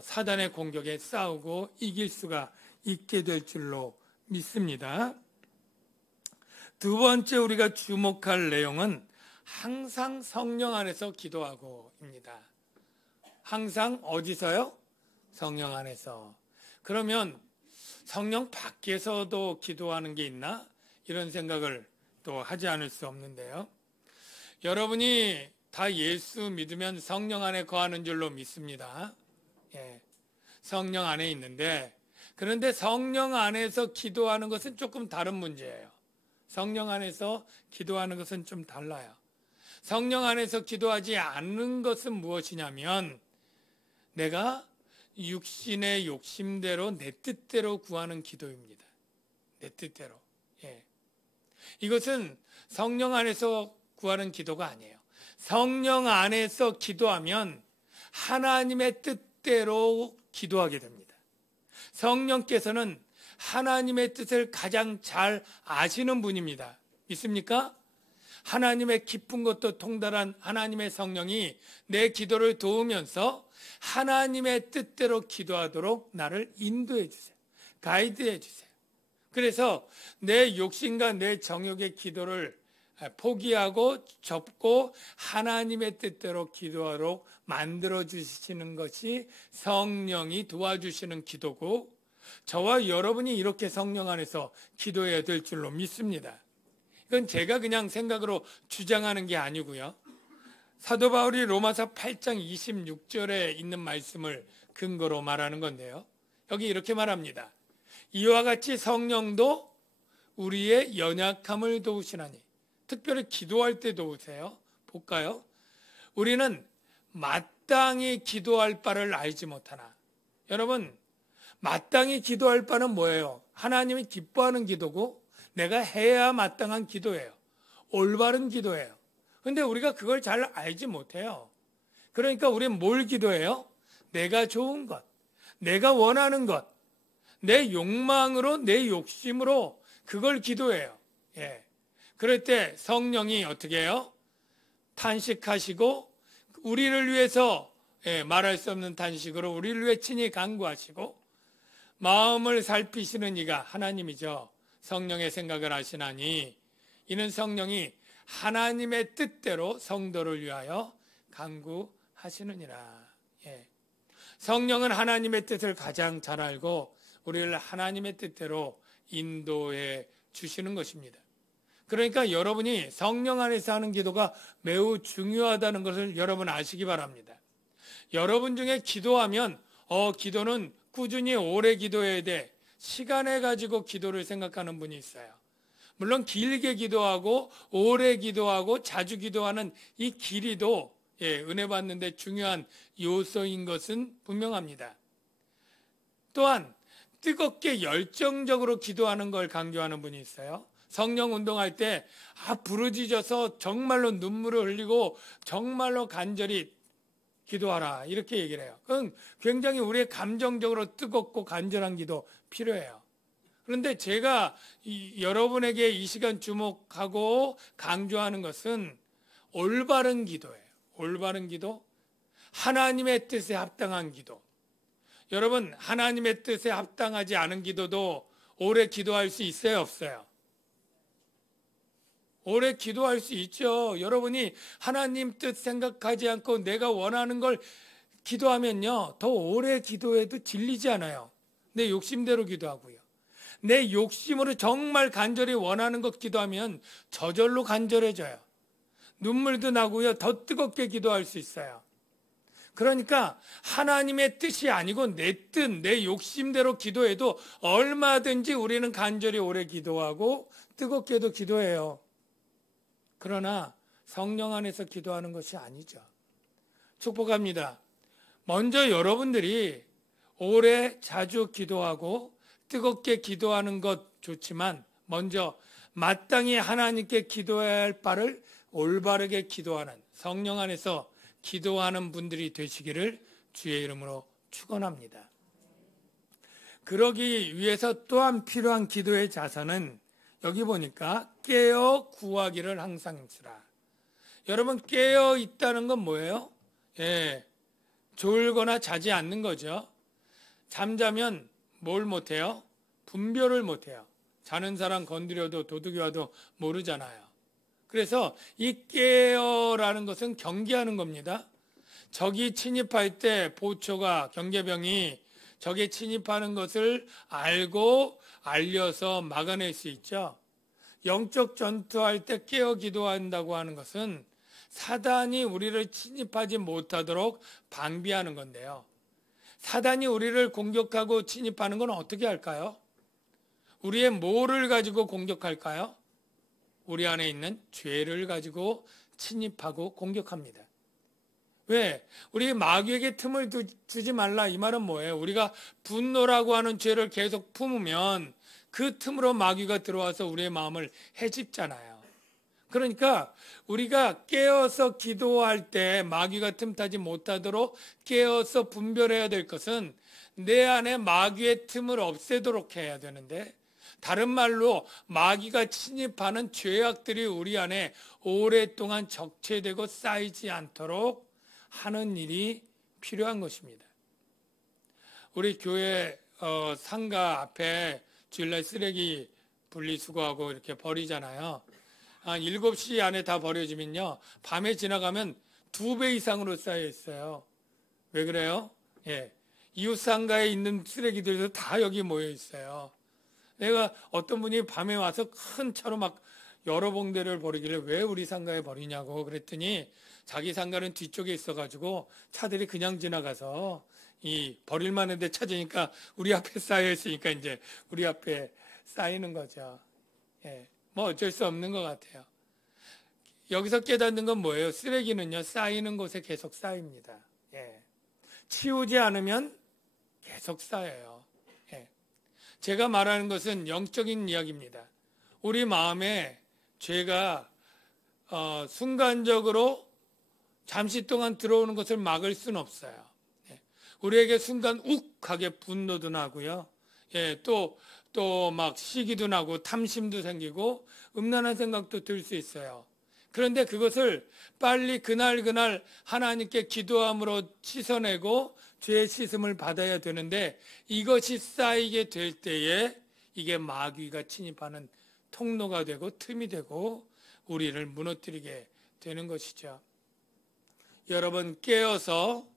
사단의 공격에 싸우고 이길 수가 있게 될 줄로 믿습니다. 두 번째 우리가 주목할 내용은 항상 성령 안에서 기도하고입니다. 항상 어디서요? 성령 안에서. 그러면 성령 밖에서도 기도하는 게 있나? 이런 생각을 또 하지 않을 수 없는데요. 여러분이 다 예수 믿으면 성령 안에 거하는 줄로 믿습니다. 예, 성령 안에 있는데, 그런데 성령 안에서 기도하는 것은 조금 다른 문제예요. 성령 안에서 기도하는 것은 좀 달라요. 성령 안에서 기도하지 않는 것은 무엇이냐면 내가 육신의 욕심대로 내 뜻대로 구하는 기도입니다. 내 뜻대로. 예. 이것은 성령 안에서 구하는 기도가 아니에요. 성령 안에서 기도하면 하나님의 뜻대로 기도하게 됩니다. 성령께서는 하나님의 뜻을 가장 잘 아시는 분입니다. 믿습니까? 하나님의 깊은 것도 통달한 하나님의 성령이 내 기도를 도우면서 하나님의 뜻대로 기도하도록 나를 인도해 주세요. 가이드해 주세요. 그래서 내 욕심과 내 정욕의 기도를 포기하고 접고 하나님의 뜻대로 기도하도록 만들어 주시는 것이 성령이 도와주시는 기도고, 저와 여러분이 이렇게 성령 안에서 기도해야 될 줄로 믿습니다. 이건 제가 그냥 생각으로 주장하는 게 아니고요. 사도 바울이 로마서 8장 26절에 있는 말씀을 근거로 말하는 건데요. 여기 이렇게 말합니다. 이와 같이 성령도 우리의 연약함을 도우시나니. 특별히 기도할 때 도우세요. 볼까요? 우리는 마땅히 기도할 바를 알지 못하나. 여러분, 마땅히 기도할 바는 뭐예요? 하나님이 기뻐하는 기도고 내가 해야 마땅한 기도예요. 올바른 기도예요. 근데 우리가 그걸 잘 알지 못해요. 그러니까 우리는 뭘 기도해요? 내가 좋은 것, 내가 원하는 것, 내 욕망으로, 내 욕심으로 그걸 기도해요. 예. 그럴 때 성령이 어떻게 해요? 탄식하시고 우리를 위해서 말할 수 없는 탄식으로 우리를 위해 친히 간구하시고 마음을 살피시는 이가 하나님이죠. 성령의 생각을 하시나니 이는 성령이 하나님의 뜻대로 성도를 위하여 간구하시느니라. 예. 성령은 하나님의 뜻을 가장 잘 알고 우리를 하나님의 뜻대로 인도해 주시는 것입니다. 그러니까 여러분이 성령 안에서 하는 기도가 매우 중요하다는 것을 여러분 아시기 바랍니다. 여러분 중에 기도하면 기도는 꾸준히 오래 기도해야 돼. 시간을 가지고 기도를 생각하는 분이 있어요. 물론 길게 기도하고 오래 기도하고 자주 기도하는 이 길이도 은혜 받는데 중요한 요소인 것은 분명합니다. 또한 뜨겁게 열정적으로 기도하는 걸 강조하는 분이 있어요. 성령 운동할 때 부르짖어서 정말로 눈물을 흘리고 정말로 간절히 기도하라 이렇게 얘기를 해요. 그건 굉장히 우리의 감정적으로 뜨겁고 간절한 기도 필요해요. 그런데 제가 여러분에게 이 시간 주목하고 강조하는 것은 올바른 기도예요. 올바른 기도, 하나님의 뜻에 합당한 기도. 여러분, 하나님의 뜻에 합당하지 않은 기도도 오래 기도할 수 있어요, 없어요? 오래 기도할 수 있죠. 여러분이 하나님 뜻 생각하지 않고 내가 원하는 걸 기도하면요, 더 오래 기도해도 질리지 않아요. 내 욕심대로 기도하고요. 내 욕심으로 정말 간절히 원하는 것 기도하면 저절로 간절해져요. 눈물도 나고요, 더 뜨겁게 기도할 수 있어요. 그러니까 하나님의 뜻이 아니고 내 뜻, 내 욕심대로 기도해도 얼마든지 우리는 간절히 오래 기도하고 뜨겁게도 기도해요. 그러나 성령 안에서 기도하는 것이 아니죠. 축복합니다. 먼저 여러분들이 오래 자주 기도하고 뜨겁게 기도하는 것 좋지만 먼저 마땅히 하나님께 기도해야 할 바를 올바르게 기도하는 성령 안에서 기도하는 분들이 되시기를 주의 이름으로 축원합니다. 그러기 위해서 또한 필요한 기도의 자세는 여기 보니까 깨어 구하기를 항상 힘쓰라. 여러분, 깨어 있다는 건 뭐예요? 졸거나 자지 않는 거죠. 잠자면 뭘 못해요? 분별을 못해요. 자는 사람 건드려도 도둑이 와도 모르잖아요. 그래서 이 깨어라는 것은 경계하는 겁니다. 적이 침입할 때 보초가, 경계병이 적이 침입하는 것을 알고 알려서 막아낼 수 있죠. 영적 전투할 때 깨어 기도한다고 하는 것은 사단이 우리를 침입하지 못하도록 방비하는 건데요. 사단이 우리를 공격하고 침입하는 건 어떻게 할까요? 우리의 뭐를 가지고 공격할까요? 우리 안에 있는 죄를 가지고 침입하고 공격합니다. 왜? 우리 마귀에게 틈을 주지 말라, 이 말은 뭐예요? 우리가 분노라고 하는 죄를 계속 품으면 그 틈으로 마귀가 들어와서 우리의 마음을 해집잖아요. 그러니까 우리가 깨어서 기도할 때 마귀가 틈타지 못하도록 깨어서 분별해야 될 것은 내 안에 마귀의 틈을 없애도록 해야 되는데, 다른 말로 마귀가 침입하는 죄악들이 우리 안에 오랫동안 적체되고 쌓이지 않도록 하는 일이 필요한 것입니다. 우리 교회 상가 앞에 주일날 쓰레기 분리수거하고 이렇게 버리잖아요. 한 7시 안에 다 버려지면요, 밤에 지나가면 2배 이상으로 쌓여 있어요. 왜 그래요? 이웃 상가에 있는 쓰레기들도 다 여기 모여 있어요. 내가 어떤 분이 밤에 와서 큰 차로 막 여러 봉대를 버리길래 왜 우리 상가에 버리냐고 그랬더니 자기 상가는 뒤쪽에 있어가지고 차들이 그냥 지나가서 이 버릴 만한 데 찾으니까 우리 앞에 쌓여 있으니까 이제 우리 앞에 쌓이는 거죠. 뭐 어쩔 수 없는 것 같아요. 여기서 깨닫는 건 뭐예요? 쓰레기는요, 쌓이는 곳에 계속 쌓입니다. 치우지 않으면 계속 쌓여요. 제가 말하는 것은 영적인 이야기입니다. 우리 마음에 죄가 순간적으로 잠시 동안 들어오는 것을 막을 수는 없어요. 우리에게 순간 욱하게 분노도 나고요. 또 막 시기도 나고 탐심도 생기고 음란한 생각도 들 수 있어요. 그런데 그것을 빨리 그날 하나님께 기도함으로 씻어내고 죄의 씻음을 받아야 되는데, 이것이 쌓이게 될 때에 이게 마귀가 침입하는 통로가 되고 틈이 되고 우리를 무너뜨리게 되는 것이죠. 여러분, 깨어서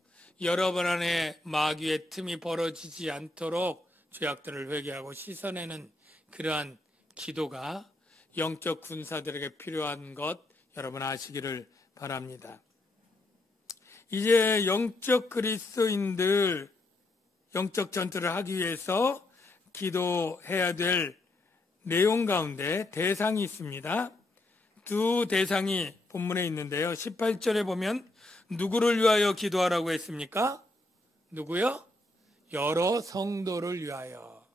여러분 안에 마귀의 틈이 벌어지지 않도록 죄악들을 회개하고 씻어내는 그러한 기도가 영적 군사들에게 필요한 것 여러분 아시기를 바랍니다. 이제 영적 그리스도인들 영적 전투를 하기 위해서 기도해야 될 내용 가운데 대상이 있습니다. 두 대상이 본문에 있는데요. 18절에 보면 누구를 위하여 기도하라고 했습니까? 누구요? 여러 성도를 위하여.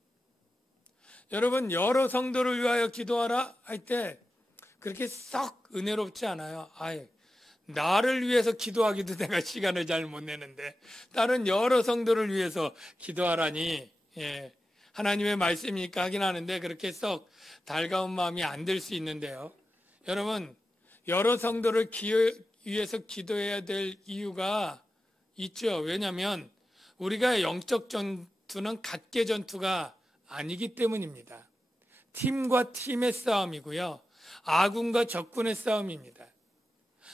여러분, 여러 성도를 위하여 기도하라 할 때 그렇게 썩 은혜롭지 않아요. 나를 위해서 기도하기도 내가 시간을 잘 못 내는데 다른 여러 성도를 위해서 기도하라니, 하나님의 말씀이니까 하긴 하는데 그렇게 썩 달가운 마음이 안 들 수 있는데요. 여러분, 여러 성도를 위해서 기도해야 될 이유가 있죠. 왜냐하면 우리가 영적 전투는 각계 전투가 아니기 때문입니다. 팀과 팀의 싸움이고요. 아군과 적군의 싸움입니다.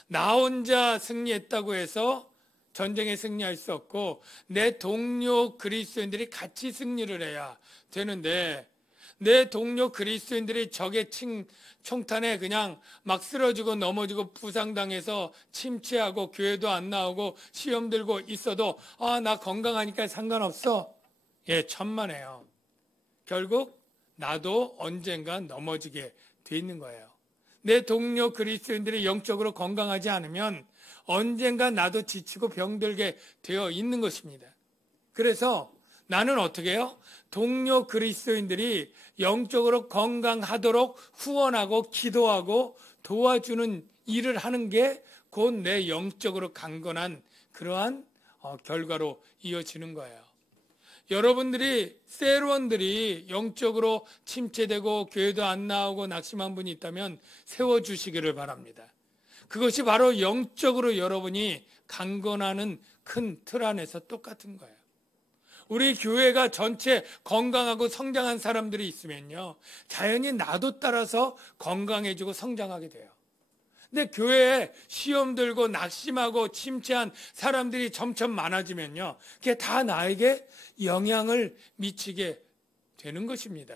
나 혼자 승리했다고 해서 전쟁에 승리할 수 없고 내 동료 그리스도인들이 같이 승리를 해야 되는데 내 동료 그리스도인들이 적의 총탄에 그냥 막 쓰러지고 넘어지고 부상당해서 침체하고 교회도 안 나오고 시험 들고 있어도 나 건강하니까 상관없어. 예, 천만에요. 결국 나도 언젠가 넘어지게 돼 있는 거예요. 내 동료 그리스도인들이 영적으로 건강하지 않으면 언젠가 나도 지치고 병들게 되어 있는 것입니다. 그래서 나는 어떻게 해요? 동료 그리스도인들이 영적으로 건강하도록 후원하고 기도하고 도와주는 일을 하는 게 곧 내 영적으로 강건한 그러한 결과로 이어지는 거예요. 여러분들이 세론들이 영적으로 침체되고 교회도 안 나오고 낙심한 분이 있다면 세워주시기를 바랍니다. 그것이 바로 영적으로 여러분이 강건하는 큰 틀 안에서 똑같은 거예요. 우리 교회가 전체 건강하고 성장한 사람들이 있으면요, 자연히 나도 따라서 건강해지고 성장하게 돼요. 근데 교회에 시험 들고 낙심하고 침체한 사람들이 점점 많아지면요, 그게 다 나에게 영향을 미치게 되는 것입니다.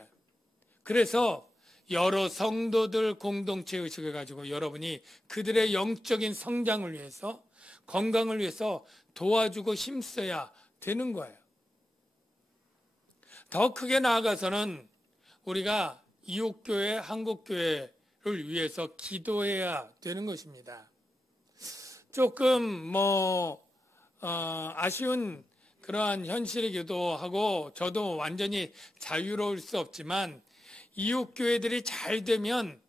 그래서 여러 성도들 공동체 의식을 가지고 여러분이 그들의 영적인 성장을 위해서, 건강을 위해서 도와주고 힘써야 되는 거예요. 더 크게 나아가서는 우리가 이웃교회, 한국교회를 위해서 기도해야 되는 것입니다. 조금 아쉬운 그러한 현실이기도 하고 저도 완전히 자유로울 수 없지만 이웃교회들이 잘 되면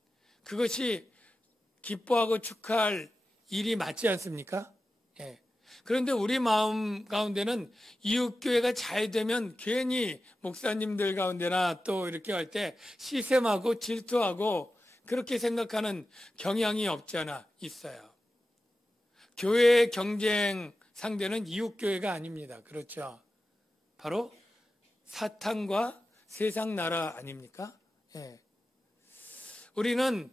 그것이 기뻐하고 축하할 일이 맞지 않습니까? 예. 그런데 우리 마음 가운데는 이웃교회가 잘 되면 괜히 목사님들 가운데나 또 이렇게 할 때 시샘하고 질투하고 그렇게 생각하는 경향이 없지 않아 있어요. 교회의 경쟁 상대는 이웃교회가 아닙니다. 그렇죠? 바로 사탄과 세상 나라 아닙니까? 예. 우리는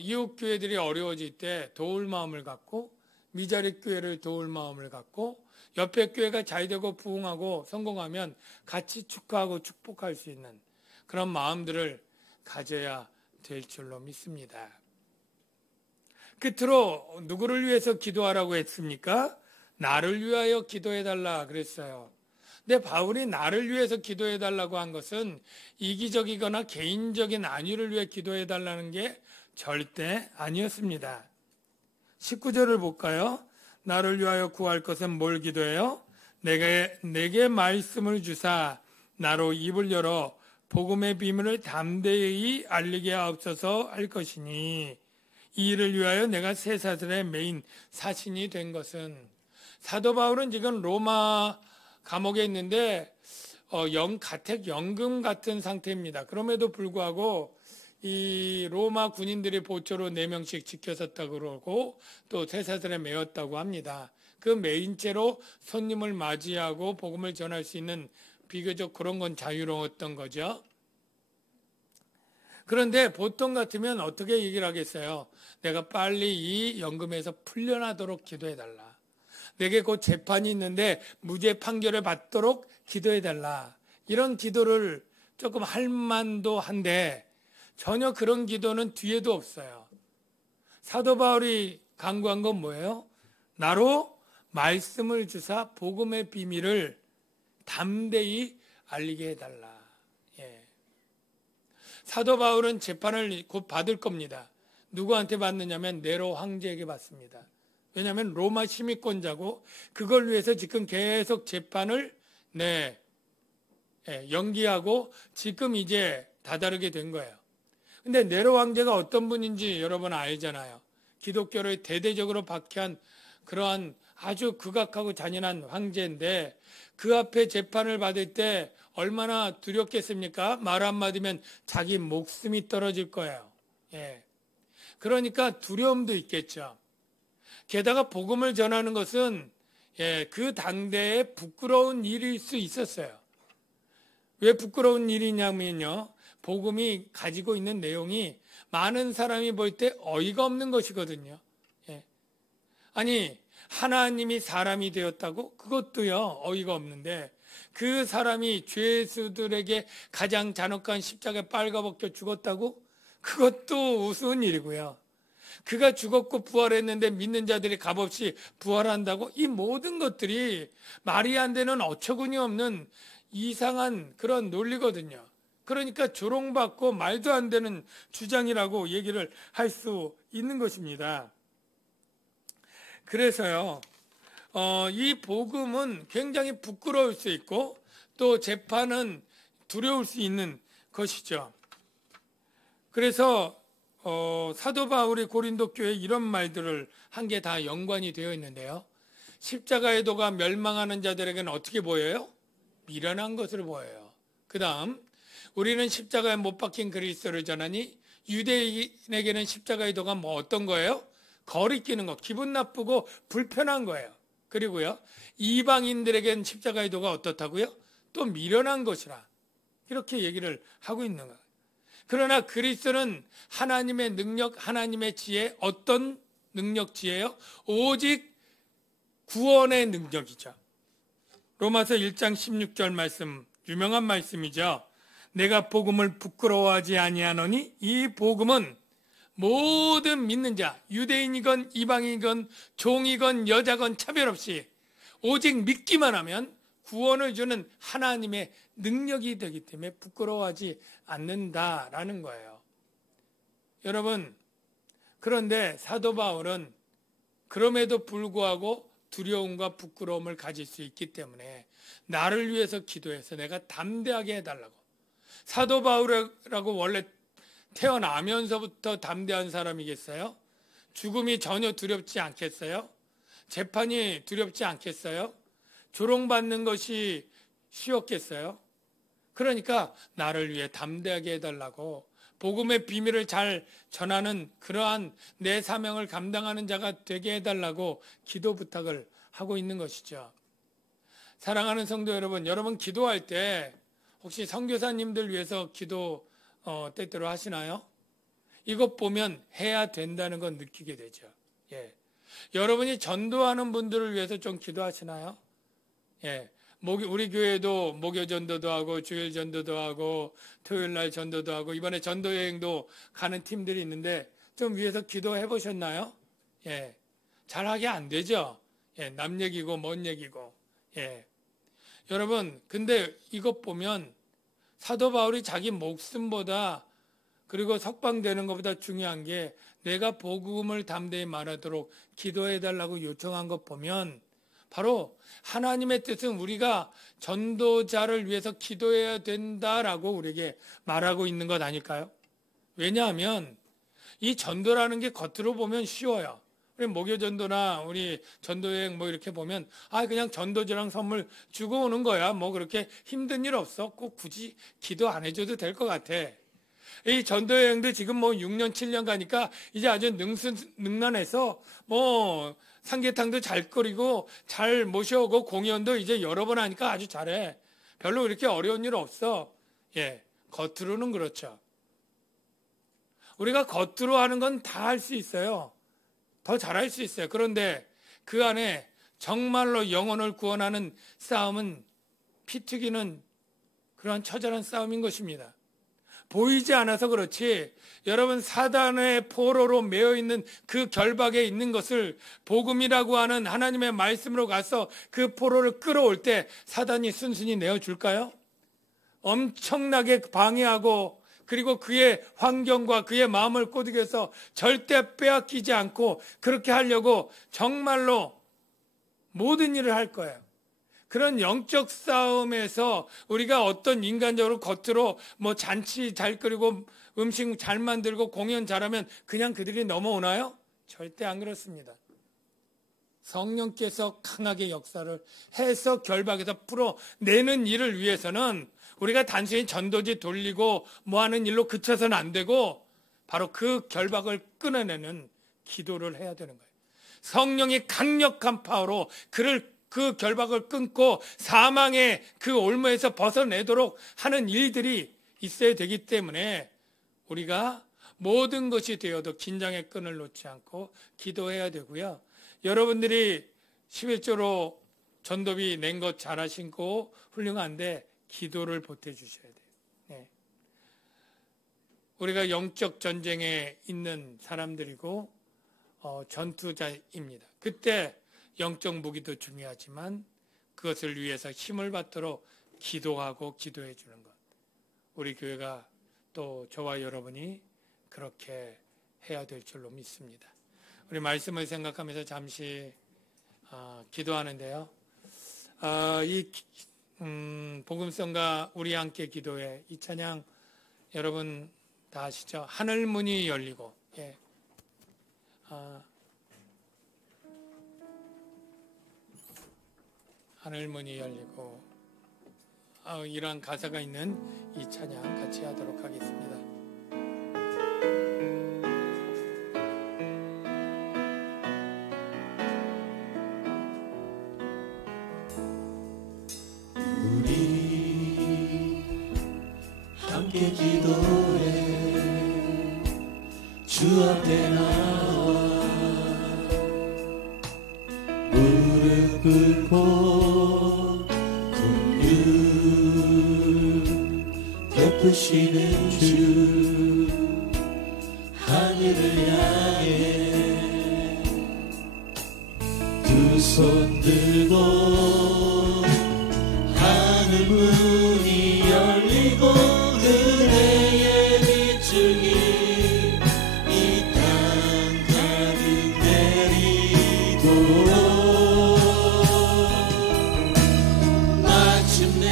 이웃교회들이 어려워질 때 도울 마음을 갖고 미자립 교회를 도울 마음을 갖고 옆에 교회가 잘 되고 부흥하고 성공하면 같이 축하하고 축복할 수 있는 그런 마음들을 가져야 될 줄로 믿습니다. 끝으로 누구를 위해서 기도하라고 했습니까? 나를 위하여 기도해달라 그랬어요. 근데 바울이 나를 위해서 기도해달라고 한 것은 이기적이거나 개인적인 안위를 위해 기도해달라는 게 절대 아니었습니다. 19절을 볼까요? 나를 위하여 구할 것은 뭘 기도해요? 내게 말씀을 주사 나로 입을 열어 복음의 비밀을 담대히 알리게 하옵소서 할 것이니 이 일을 위하여 내가 쇠사슬에 매인 사신이 된 것은, 사도 바울은 지금 로마 감옥에 있는데 가택 연금 같은 상태입니다. 그럼에도 불구하고 이 로마 군인들이 보초로 4명씩 지켜섰다고 그러고 또 쇠사슬에 매였다고 합니다. 그 매인 채로 손님을 맞이하고 복음을 전할 수 있는 비교적 그런 건 자유로웠던 거죠. 그런데 보통 같으면 어떻게 얘기를 하겠어요? 내가 빨리 이 연금에서 풀려나도록 기도해달라. 내게 곧 재판이 있는데 무죄 판결을 받도록 기도해달라. 이런 기도를 조금 할 만도 한데 전혀 그런 기도는 뒤에도 없어요. 사도 바울이 간구한 건 뭐예요? 나로 말씀을 주사 복음의 비밀을 담대히 알리게 해달라. 예. 사도 바울은 재판을 곧 받을 겁니다. 누구한테 받느냐면 네로 황제에게 받습니다. 왜냐하면 로마 시민권자고 그걸 위해서 지금 계속 재판을 연기하고 지금 이제 다다르게 된 거예요. 근데 네로 황제가 어떤 분인지 여러분 알잖아요. 기독교를 대대적으로 박해한 그러한 아주 극악하고 잔인한 황제인데 그 앞에 재판을 받을 때 얼마나 두렵겠습니까? 말 한마디면 자기 목숨이 떨어질 거예요. 예. 그러니까 두려움도 있겠죠. 게다가 복음을 전하는 것은 그 당대에 부끄러운 일일 수 있었어요. 왜 부끄러운 일이냐면요, 복음이 가지고 있는 내용이 많은 사람이 볼 때 어이가 없는 것이거든요. 아니, 하나님이 사람이 되었다고? 그것도요, 어이가 없는데, 그 사람이 죄수들에게 가장 잔혹한 십자가에 빨가벗겨 죽었다고? 그것도 우스운 일이고요. 그가 죽었고 부활했는데 믿는 자들이 값없이 부활한다고? 이 모든 것들이 말이 안 되는 어처구니 없는 이상한 그런 논리거든요. 그러니까 조롱받고 말도 안 되는 주장이라고 얘기를 할 수 있는 것입니다. 그래서요, 이 복음은 굉장히 부끄러울 수 있고 또 재판은 두려울 수 있는 것이죠. 그래서 사도 바울이 고린도 교회에 이런 말들을 한 게 다 연관이 되어 있는데요. 십자가의 도가 멸망하는 자들에게는 어떻게 보여요? 미련한 것으로 보여요. 그 다음, 우리는 십자가에 못 박힌 그리스도를 전하니 유대인에게는 십자가의 도가 뭐 어떤 거예요? 거리끼는 거, 기분 나쁘고 불편한 거예요. 그리고요, 이방인들에게는 십자가의 도가 어떻다고요? 또 미련한 것이라. 이렇게 얘기를 하고 있는 거예요. 그러나 그리스도는 하나님의 능력, 하나님의 지혜, 어떤 능력 지혜요? 오직 구원의 능력이죠. 로마서 1장 16절 말씀, 유명한 말씀이죠. 내가 복음을 부끄러워하지 아니하노니 이 복음은 모든 믿는 자, 유대인이건 이방인이건 종이건 여자건 차별 없이 오직 믿기만 하면 구원을 주는 하나님의 능력이 되기 때문에 부끄러워하지 않는다라는 거예요. 여러분, 그런데 사도 바울은 그럼에도 불구하고 두려움과 부끄러움을 가질 수 있기 때문에 나를 위해서 기도해서 내가 담대하게 해달라고. 사도 바울이라고 원래 태어나면서부터 담대한 사람이겠어요? 죽음이 전혀 두렵지 않겠어요? 재판이 두렵지 않겠어요? 조롱받는 것이 쉬웠겠어요? 그러니까 나를 위해 담대하게 해달라고, 복음의 비밀을 잘 전하는 그러한 내 사명을 감당하는 자가 되게 해달라고 기도 부탁을 하고 있는 것이죠. 사랑하는 성도 여러분, 여러분 기도할 때 혹시 선교사님들 위해서 기도 때때로 하시나요? 이것 보면 해야 된다는 건 느끼게 되죠. 여러분이 전도하는 분들을 위해서 좀 기도하시나요? 우리 교회도 목요 전도도 하고 주일 전도도 하고 토요일 날 전도도 하고 이번에 전도 여행도 가는 팀들이 있는데 좀 위해서 기도해 보셨나요? 잘하게 안 되죠. 남 얘기고 뭔 얘기고. 여러분, 근데 이것 보면 사도 바울이 자기 목숨보다 그리고 석방되는 것보다 중요한 게 내가 복음을 담대히 말하도록 기도해 달라고 요청한 것 보면 바로 하나님의 뜻은 우리가 전도자를 위해서 기도해야 된다라고 우리에게 말하고 있는 것 아닐까요? 왜냐하면 이 전도라는 게 겉으로 보면 쉬워요. 우리 목요전도나 우리 전도여행 뭐 이렇게 보면 그냥 전도지랑 선물 주고 오는 거야. 뭐 그렇게 힘든 일 없어. 꼭 굳이 기도 안 해줘도 될 것 같아. 이 전도여행도 지금 뭐 6년 7년 가니까 이제 아주 능란해서 뭐 삼계탕도 잘 끓이고 잘 모셔오고 공연도 이제 여러 번 하니까 아주 잘해. 별로 그렇게 어려운 일 없어. 겉으로는 그렇죠. 우리가 겉으로 하는 건 다 할 수 있어요. 더 잘할 수 있어요. 그런데 그 안에 정말로 영혼을 구원하는 싸움은 피 튀기는 그런 처절한 싸움인 것입니다. 보이지 않아서 그렇지 여러분 사단의 포로로 매여 있는 그 결박에 있는 것을 복음이라고 하는 하나님의 말씀으로 가서 그 포로를 끌어올 때 사단이 순순히 내어줄까요? 엄청나게 방해하고 그리고 그의 환경과 그의 마음을 꼬드겨서 절대 빼앗기지 않고 그렇게 하려고 정말로 모든 일을 할 거예요. 그런 영적 싸움에서 우리가 어떤 인간적으로 겉으로 뭐 잔치 잘 끓이고 음식 잘 만들고 공연 잘하면 그냥 그들이 넘어오나요? 절대 안 그렇습니다. 성령께서 강하게 역사를 해서 결박에서 풀어내는 일을 위해서는 우리가 단순히 전도지 돌리고 뭐하는 일로 그쳐서는 안 되고 바로 그 결박을 끊어내는 기도를 해야 되는 거예요. 성령이 강력한 파워로 그를 그 결박을 끊고 사망의 그 올무에서 벗어내도록 하는 일들이 있어야 되기 때문에 우리가 모든 것이 되어도 긴장의 끈을 놓지 않고 기도해야 되고요. 여러분들이 11조로 전도비 낸 것 잘하시고 훌륭한데 기도를 보태주셔야 돼요. 네. 우리가 영적 전쟁에 있는 사람들이고 전투자입니다. 그때 영적 무기도 중요하지만 그것을 위해서 힘을 받도록 기도하고 기도해 주는 것. 우리 교회가 또 저와 여러분이 그렇게 해야 될 줄로 믿습니다. 우리 말씀을 생각하면서 잠시 기도하는데요. 이 복음성가 우리 함께 기도해 이 찬양 여러분 다 아시죠? 하늘 문이 열리고 예. 하늘 문이 열리고 이러한 가사가 있는 이 찬양 같이 하도록 하겠습니다. 우리 함께 기도해 주 앞에 나와 무릎 꿇고 긍휼 베푸시는 주 하늘을 향해 두 손 들고 하늘 문이 열리고 은혜의 비추기 이 땅 가득 내리도록 마침내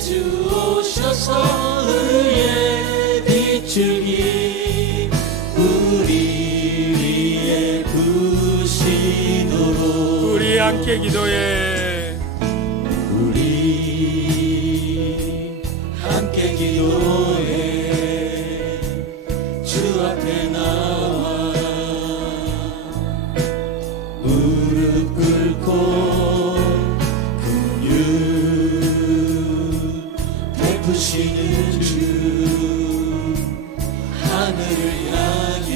주 오셔서 의의 비추기 우리 위에 부시도록 우리 함께 기도해 우리 함께 기도해 주 앞에 나와 무릎 꿇고 긍휼 베푸시는 주 하늘을 향해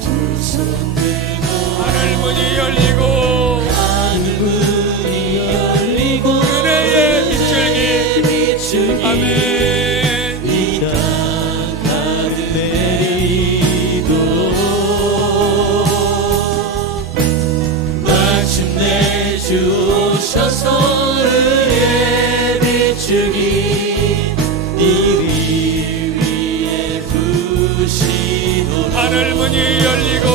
두 손 들고 하늘 문이 열리고 은혜의 비추기 아멘. 이 땅 가득 내리도록 마침내 주 오셔서 의의 비추기 이리 위에 부시도록 하늘 문이 열리고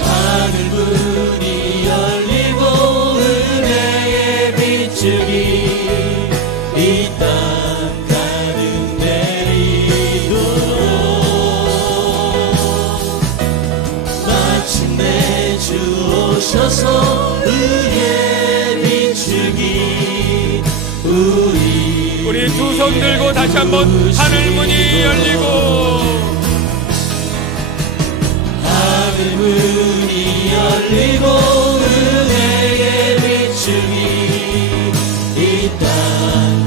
하늘 문이 열리고 은혜의 비추기 이 땅 가득 내리도록 마침내 주 오셔서 의의 비추기 우리 두 손 들고 다시 한번 하늘 문이 열리고 하늘 문이 열리고 은혜의 비추기 이 땅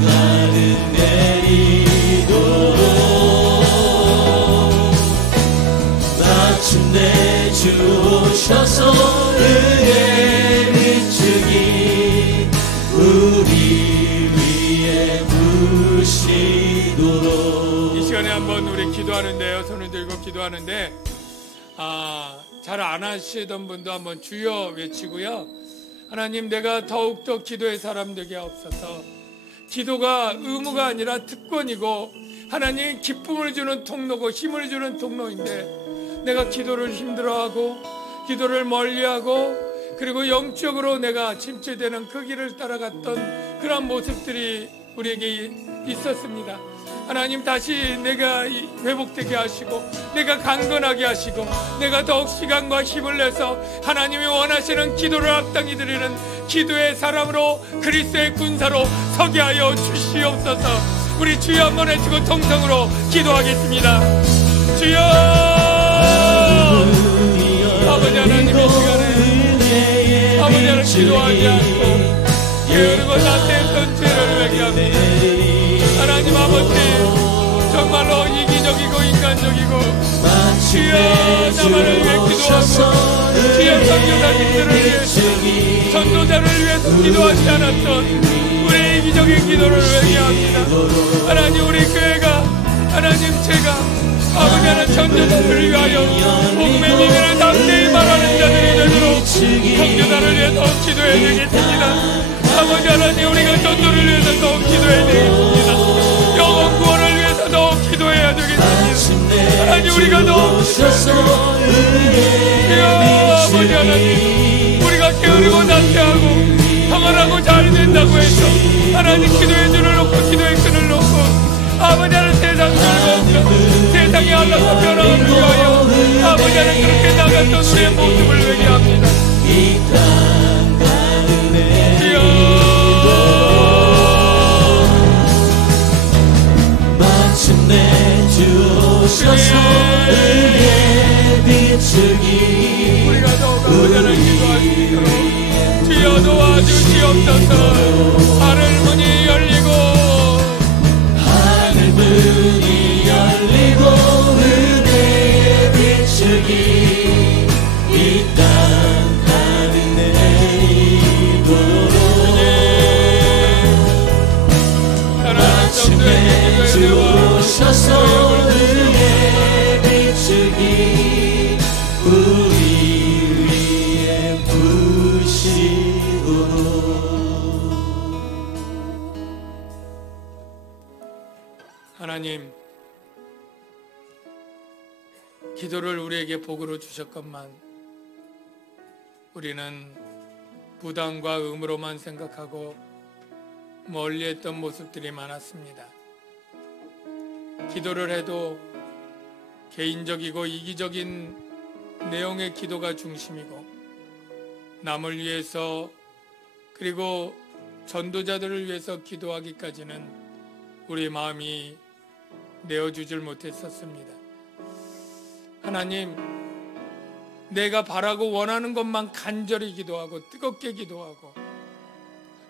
가득 내리도록 마침내 주 오셔서 의의 비추기 우리 위에 부시도록 이 시간에 한번 우리 기도하는데요. 손을 들고 기도하는데 잘 안 하시던 분도 한번 주여 외치고요. 하나님 내가 더욱더 기도의 사람 되게 하옵소서. 기도가 의무가 아니라 특권이고 하나님 기쁨을 주는 통로고 힘을 주는 통로인데 내가 기도를 힘들어하고 기도를 멀리하고 그리고 영적으로 내가 침체되는 그 길을 따라갔던 그런 모습들이 우리에게 있었습니다. 하나님 다시 내가 회복되게 하시고 내가 강건하게 하시고 내가 더욱 시간과 힘을 내서 하나님이 원하시는 기도를 합당히 드리는 기도의 사람으로 그리스도의 군사로 서게 하여 주시옵소서. 우리 주여 한번 해주고 통성으로 기도하겠습니다. 주여 아버지 하나님, 이 시간에 아버지 하나님 기도하지 않고 게으르고 나태했던 죄를 회개합니다. 하나님 아버지, 정말로 이기적이고 인간적이고 주여 나만을 위해 기도하고 주여 선교사님들을 위해서 전도자를 위해서 기도하지 않았던 우리 이기적인 기도를 회개합니다. 하나님, 우리 교회가 하나님 제가 아버지 하나님 전도자를 위하여 복음의 비밀을 담대히 말하는 자들이 되도록 선교사를 위해서 기도해야 되겠습니다. 아버지 하나님, 우리가 전도를 위해서 더욱 기도해야 되겠습니다. 영혼 구원을 위해서 더욱 기도해야 되겠습니다. 하나님, 우리가 더욱 아버지 하나님, 우리가 게으르고 나태하고 평안하고 잘 된다고 해서 하나님 기도의 줄을 놓고 기도의 끈을 놓고 아버지 하나님 세상 즐거움과 세상의 안락과 변함을 위하여 아버지 하나님 그렇게 나갔던 우리의 모습을 회개합니다. 마침내 주셔서 의의 비추기 우리가 더욱 아버지 하나님 기도할 수 있도록 주여 도와주시옵소서. 하늘 문이 열리고 하늘 문이 열리고 은혜의 비추기 이 땅 하늘에 이도록 마침내 주셔서 은혜의 비추기 우리 위에 부시도록. 하나님, 기도를 우리에게 복으로 주셨건만 우리는 부담과 의무로만 생각하고 멀리했던 모습들이 많았습니다. 기도를 해도 개인적이고 이기적인 내용의 기도가 중심이고 남을 위해서 그리고 전도자들을 위해서 기도하기까지는 우리 마음이 내어주질 못했었습니다. 하나님, 내가 바라고 원하는 것만 간절히 기도하고 뜨겁게 기도하고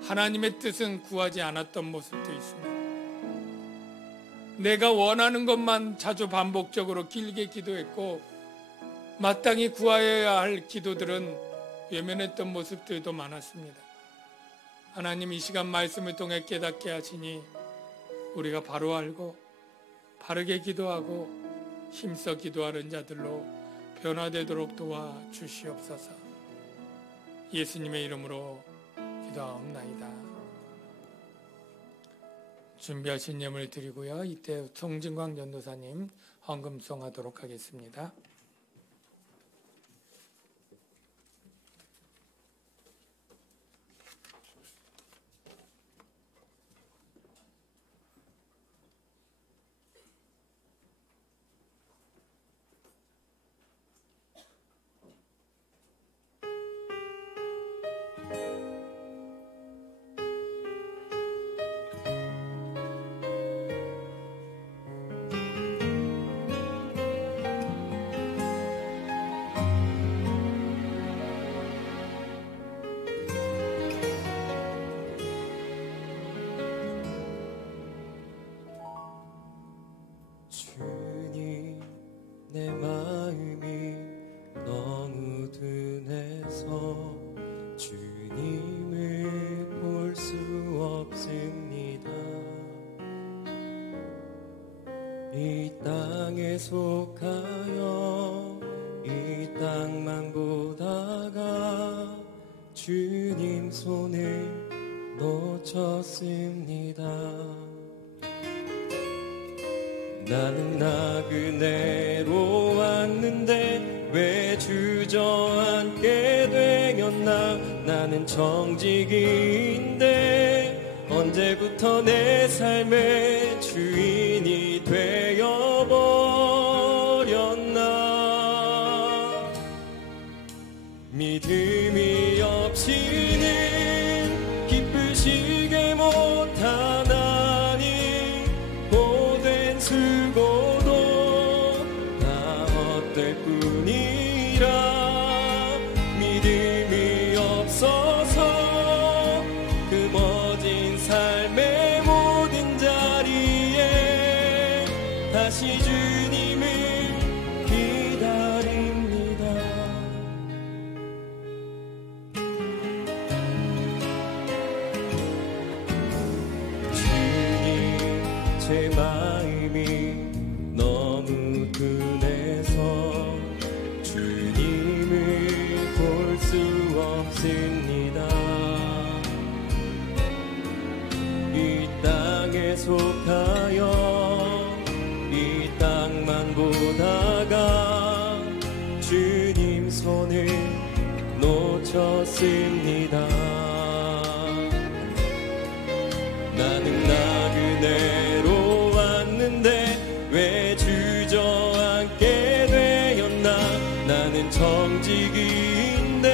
하나님의 뜻은 구하지 않았던 모습도 있습니다. 내가 원하는 것만 자주 반복적으로 길게 기도했고 마땅히 구하여야 할 기도들은 외면했던 모습들도 많았습니다. 하나님, 이 시간 말씀을 통해 깨닫게 하시니 우리가 바로 알고 바르게 기도하고 힘써 기도하는 자들로 변화되도록 도와주시옵소서. 예수님의 이름으로 기도하옵나이다. 준비하신 예물 드리고요. 이때 송진광 전도사님 헌금송하도록 하겠습니다. 주님, 내 마음이 너무 둔해서 주님을 볼 수 없습니다. 이 땅에 속하여 이 땅만 보다가 주님 손을 놓쳤습니다. 나는 나그네로 왔는데 왜 주저앉게 되었나. 나는 정직인데 언제부터 내 삶의 주인이 되어버렸나. 믿음이 없이는 기쁘시게 못하나니 고된 수고도 다 헛될 뿐이라. 제 마음이 너무 분해서 주님을 볼 수 없습니다. 이 땅에 속하여 이 땅만 보다가 주님 손을 놓쳤습니다. 나는 나그네로 왔는데 왜 주저앉게 되었나. 나는 정직인데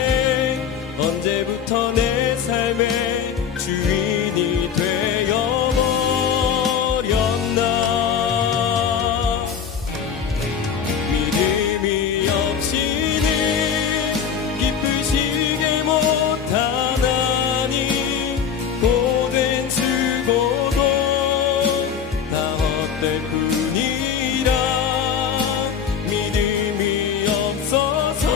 언제부터 내 삶의 주인이 되어버렸나. 믿음이 없이는 기쁘시게 못하나니 고된 수고도 다 헛될 뿐이라. 믿음이 없어서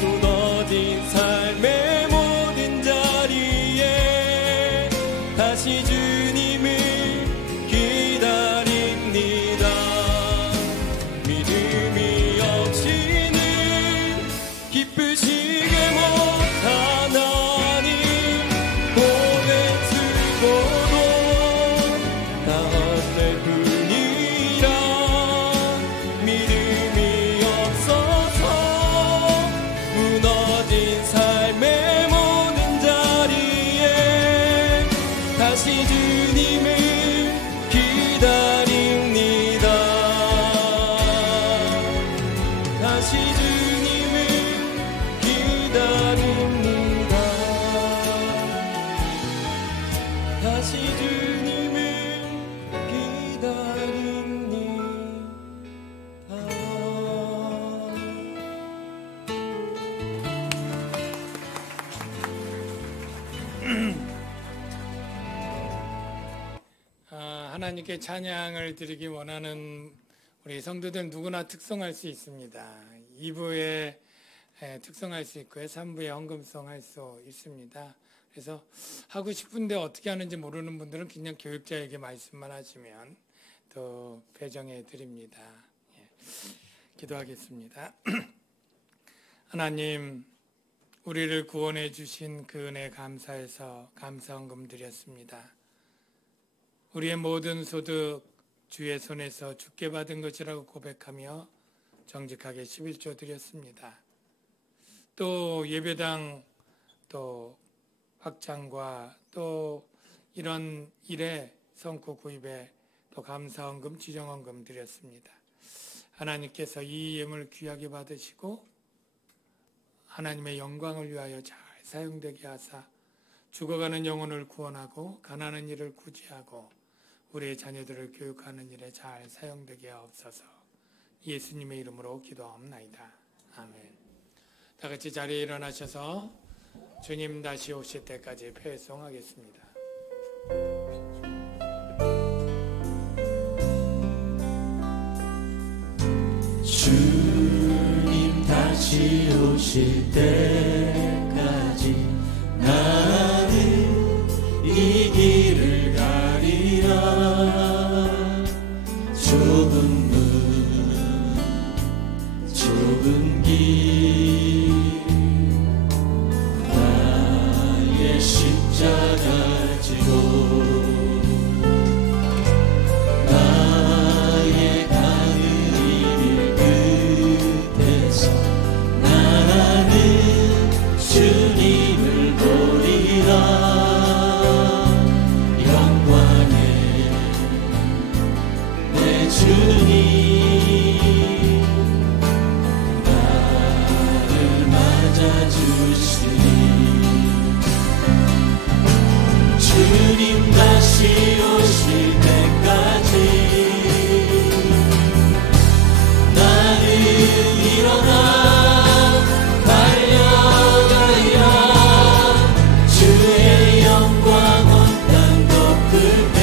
무너진 삶의 모든 자리에 다시 주님을 기다립니다. 믿음이 없이는 기쁘시게 못하나니 고된 수고도 다 헛될 뿐이라. 믿음이 없어서 무너진 삶의 모든 자리에 다시 주님을 기다립니다. 다시 주님을 기다립니다. 다시 주님을 기다립니다. 하나님께 찬양을 드리기 원하는 우리 성도들 누구나 특성할 수 있습니다. 2부에 특성할 수 있고요. 3부에 헌금성할 수 있습니다. 그래서 하고 싶은데 어떻게 하는지 모르는 분들은 그냥 교육자에게 말씀만 하시면 또 배정해 드립니다. 기도하겠습니다. 하나님, 우리를 구원해 주신 그 은혜 감사해서 감사헌금 드렸습니다. 우리의 모든 소득 주의 손에서 주께 받은 것이라고 고백하며 정직하게 11조 드렸습니다. 또 예배당 또 확장과 또 이런 일에 성구 구입에 또 감사헌금 지정헌금 드렸습니다. 하나님께서 이 예물 귀하게 받으시고 하나님의 영광을 위하여 잘 사용되게 하사 죽어가는 영혼을 구원하고 가난한 이를 구제하고 우리의 자녀들을 교육하는 일에 잘 사용되게 하옵소서. 예수님의 이름으로 기도하옵나이다. 아멘. 다 같이 자리에 일어나셔서 주님 다시 오실 때까지 회송하겠습니다. 주님 다시 오실 때까지 나는 이 길을 가리라. 좁은 문 좁은 길 나의 십자가 지고 나의 가는 이 길 끝에서 나는 주님을 보리라. 주님 나를 맞아주시니 주님 다시 오실 때까지 나는 일어나 달려가야 주의 영광 온 땅 덮을 때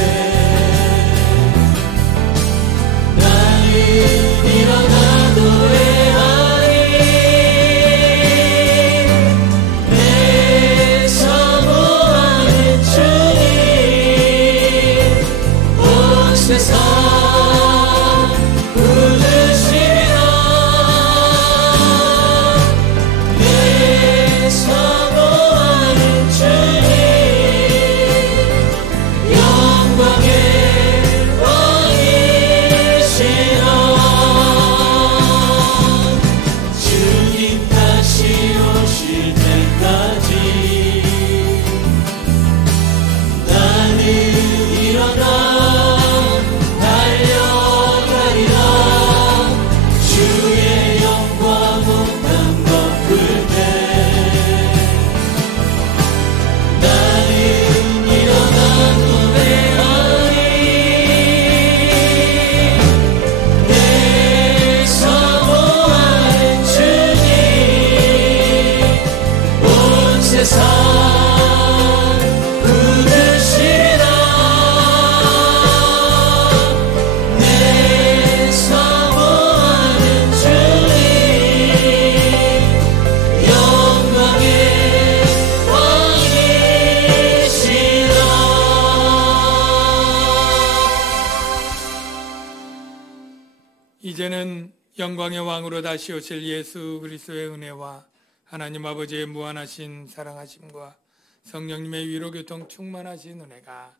이제는 영광의 왕으로 다시 오실 예수 그리스도의 은혜와 하나님 아버지의 무한하신 사랑하심과 성령님의 위로 교통 충만하신 은혜가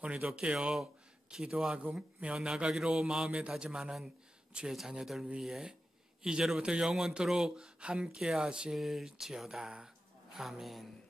오늘도 깨어 기도하며 나가기로 마음에 다짐하는 주의 자녀들 위해 이제로부터 영원토록 함께 하실지어다. 아멘.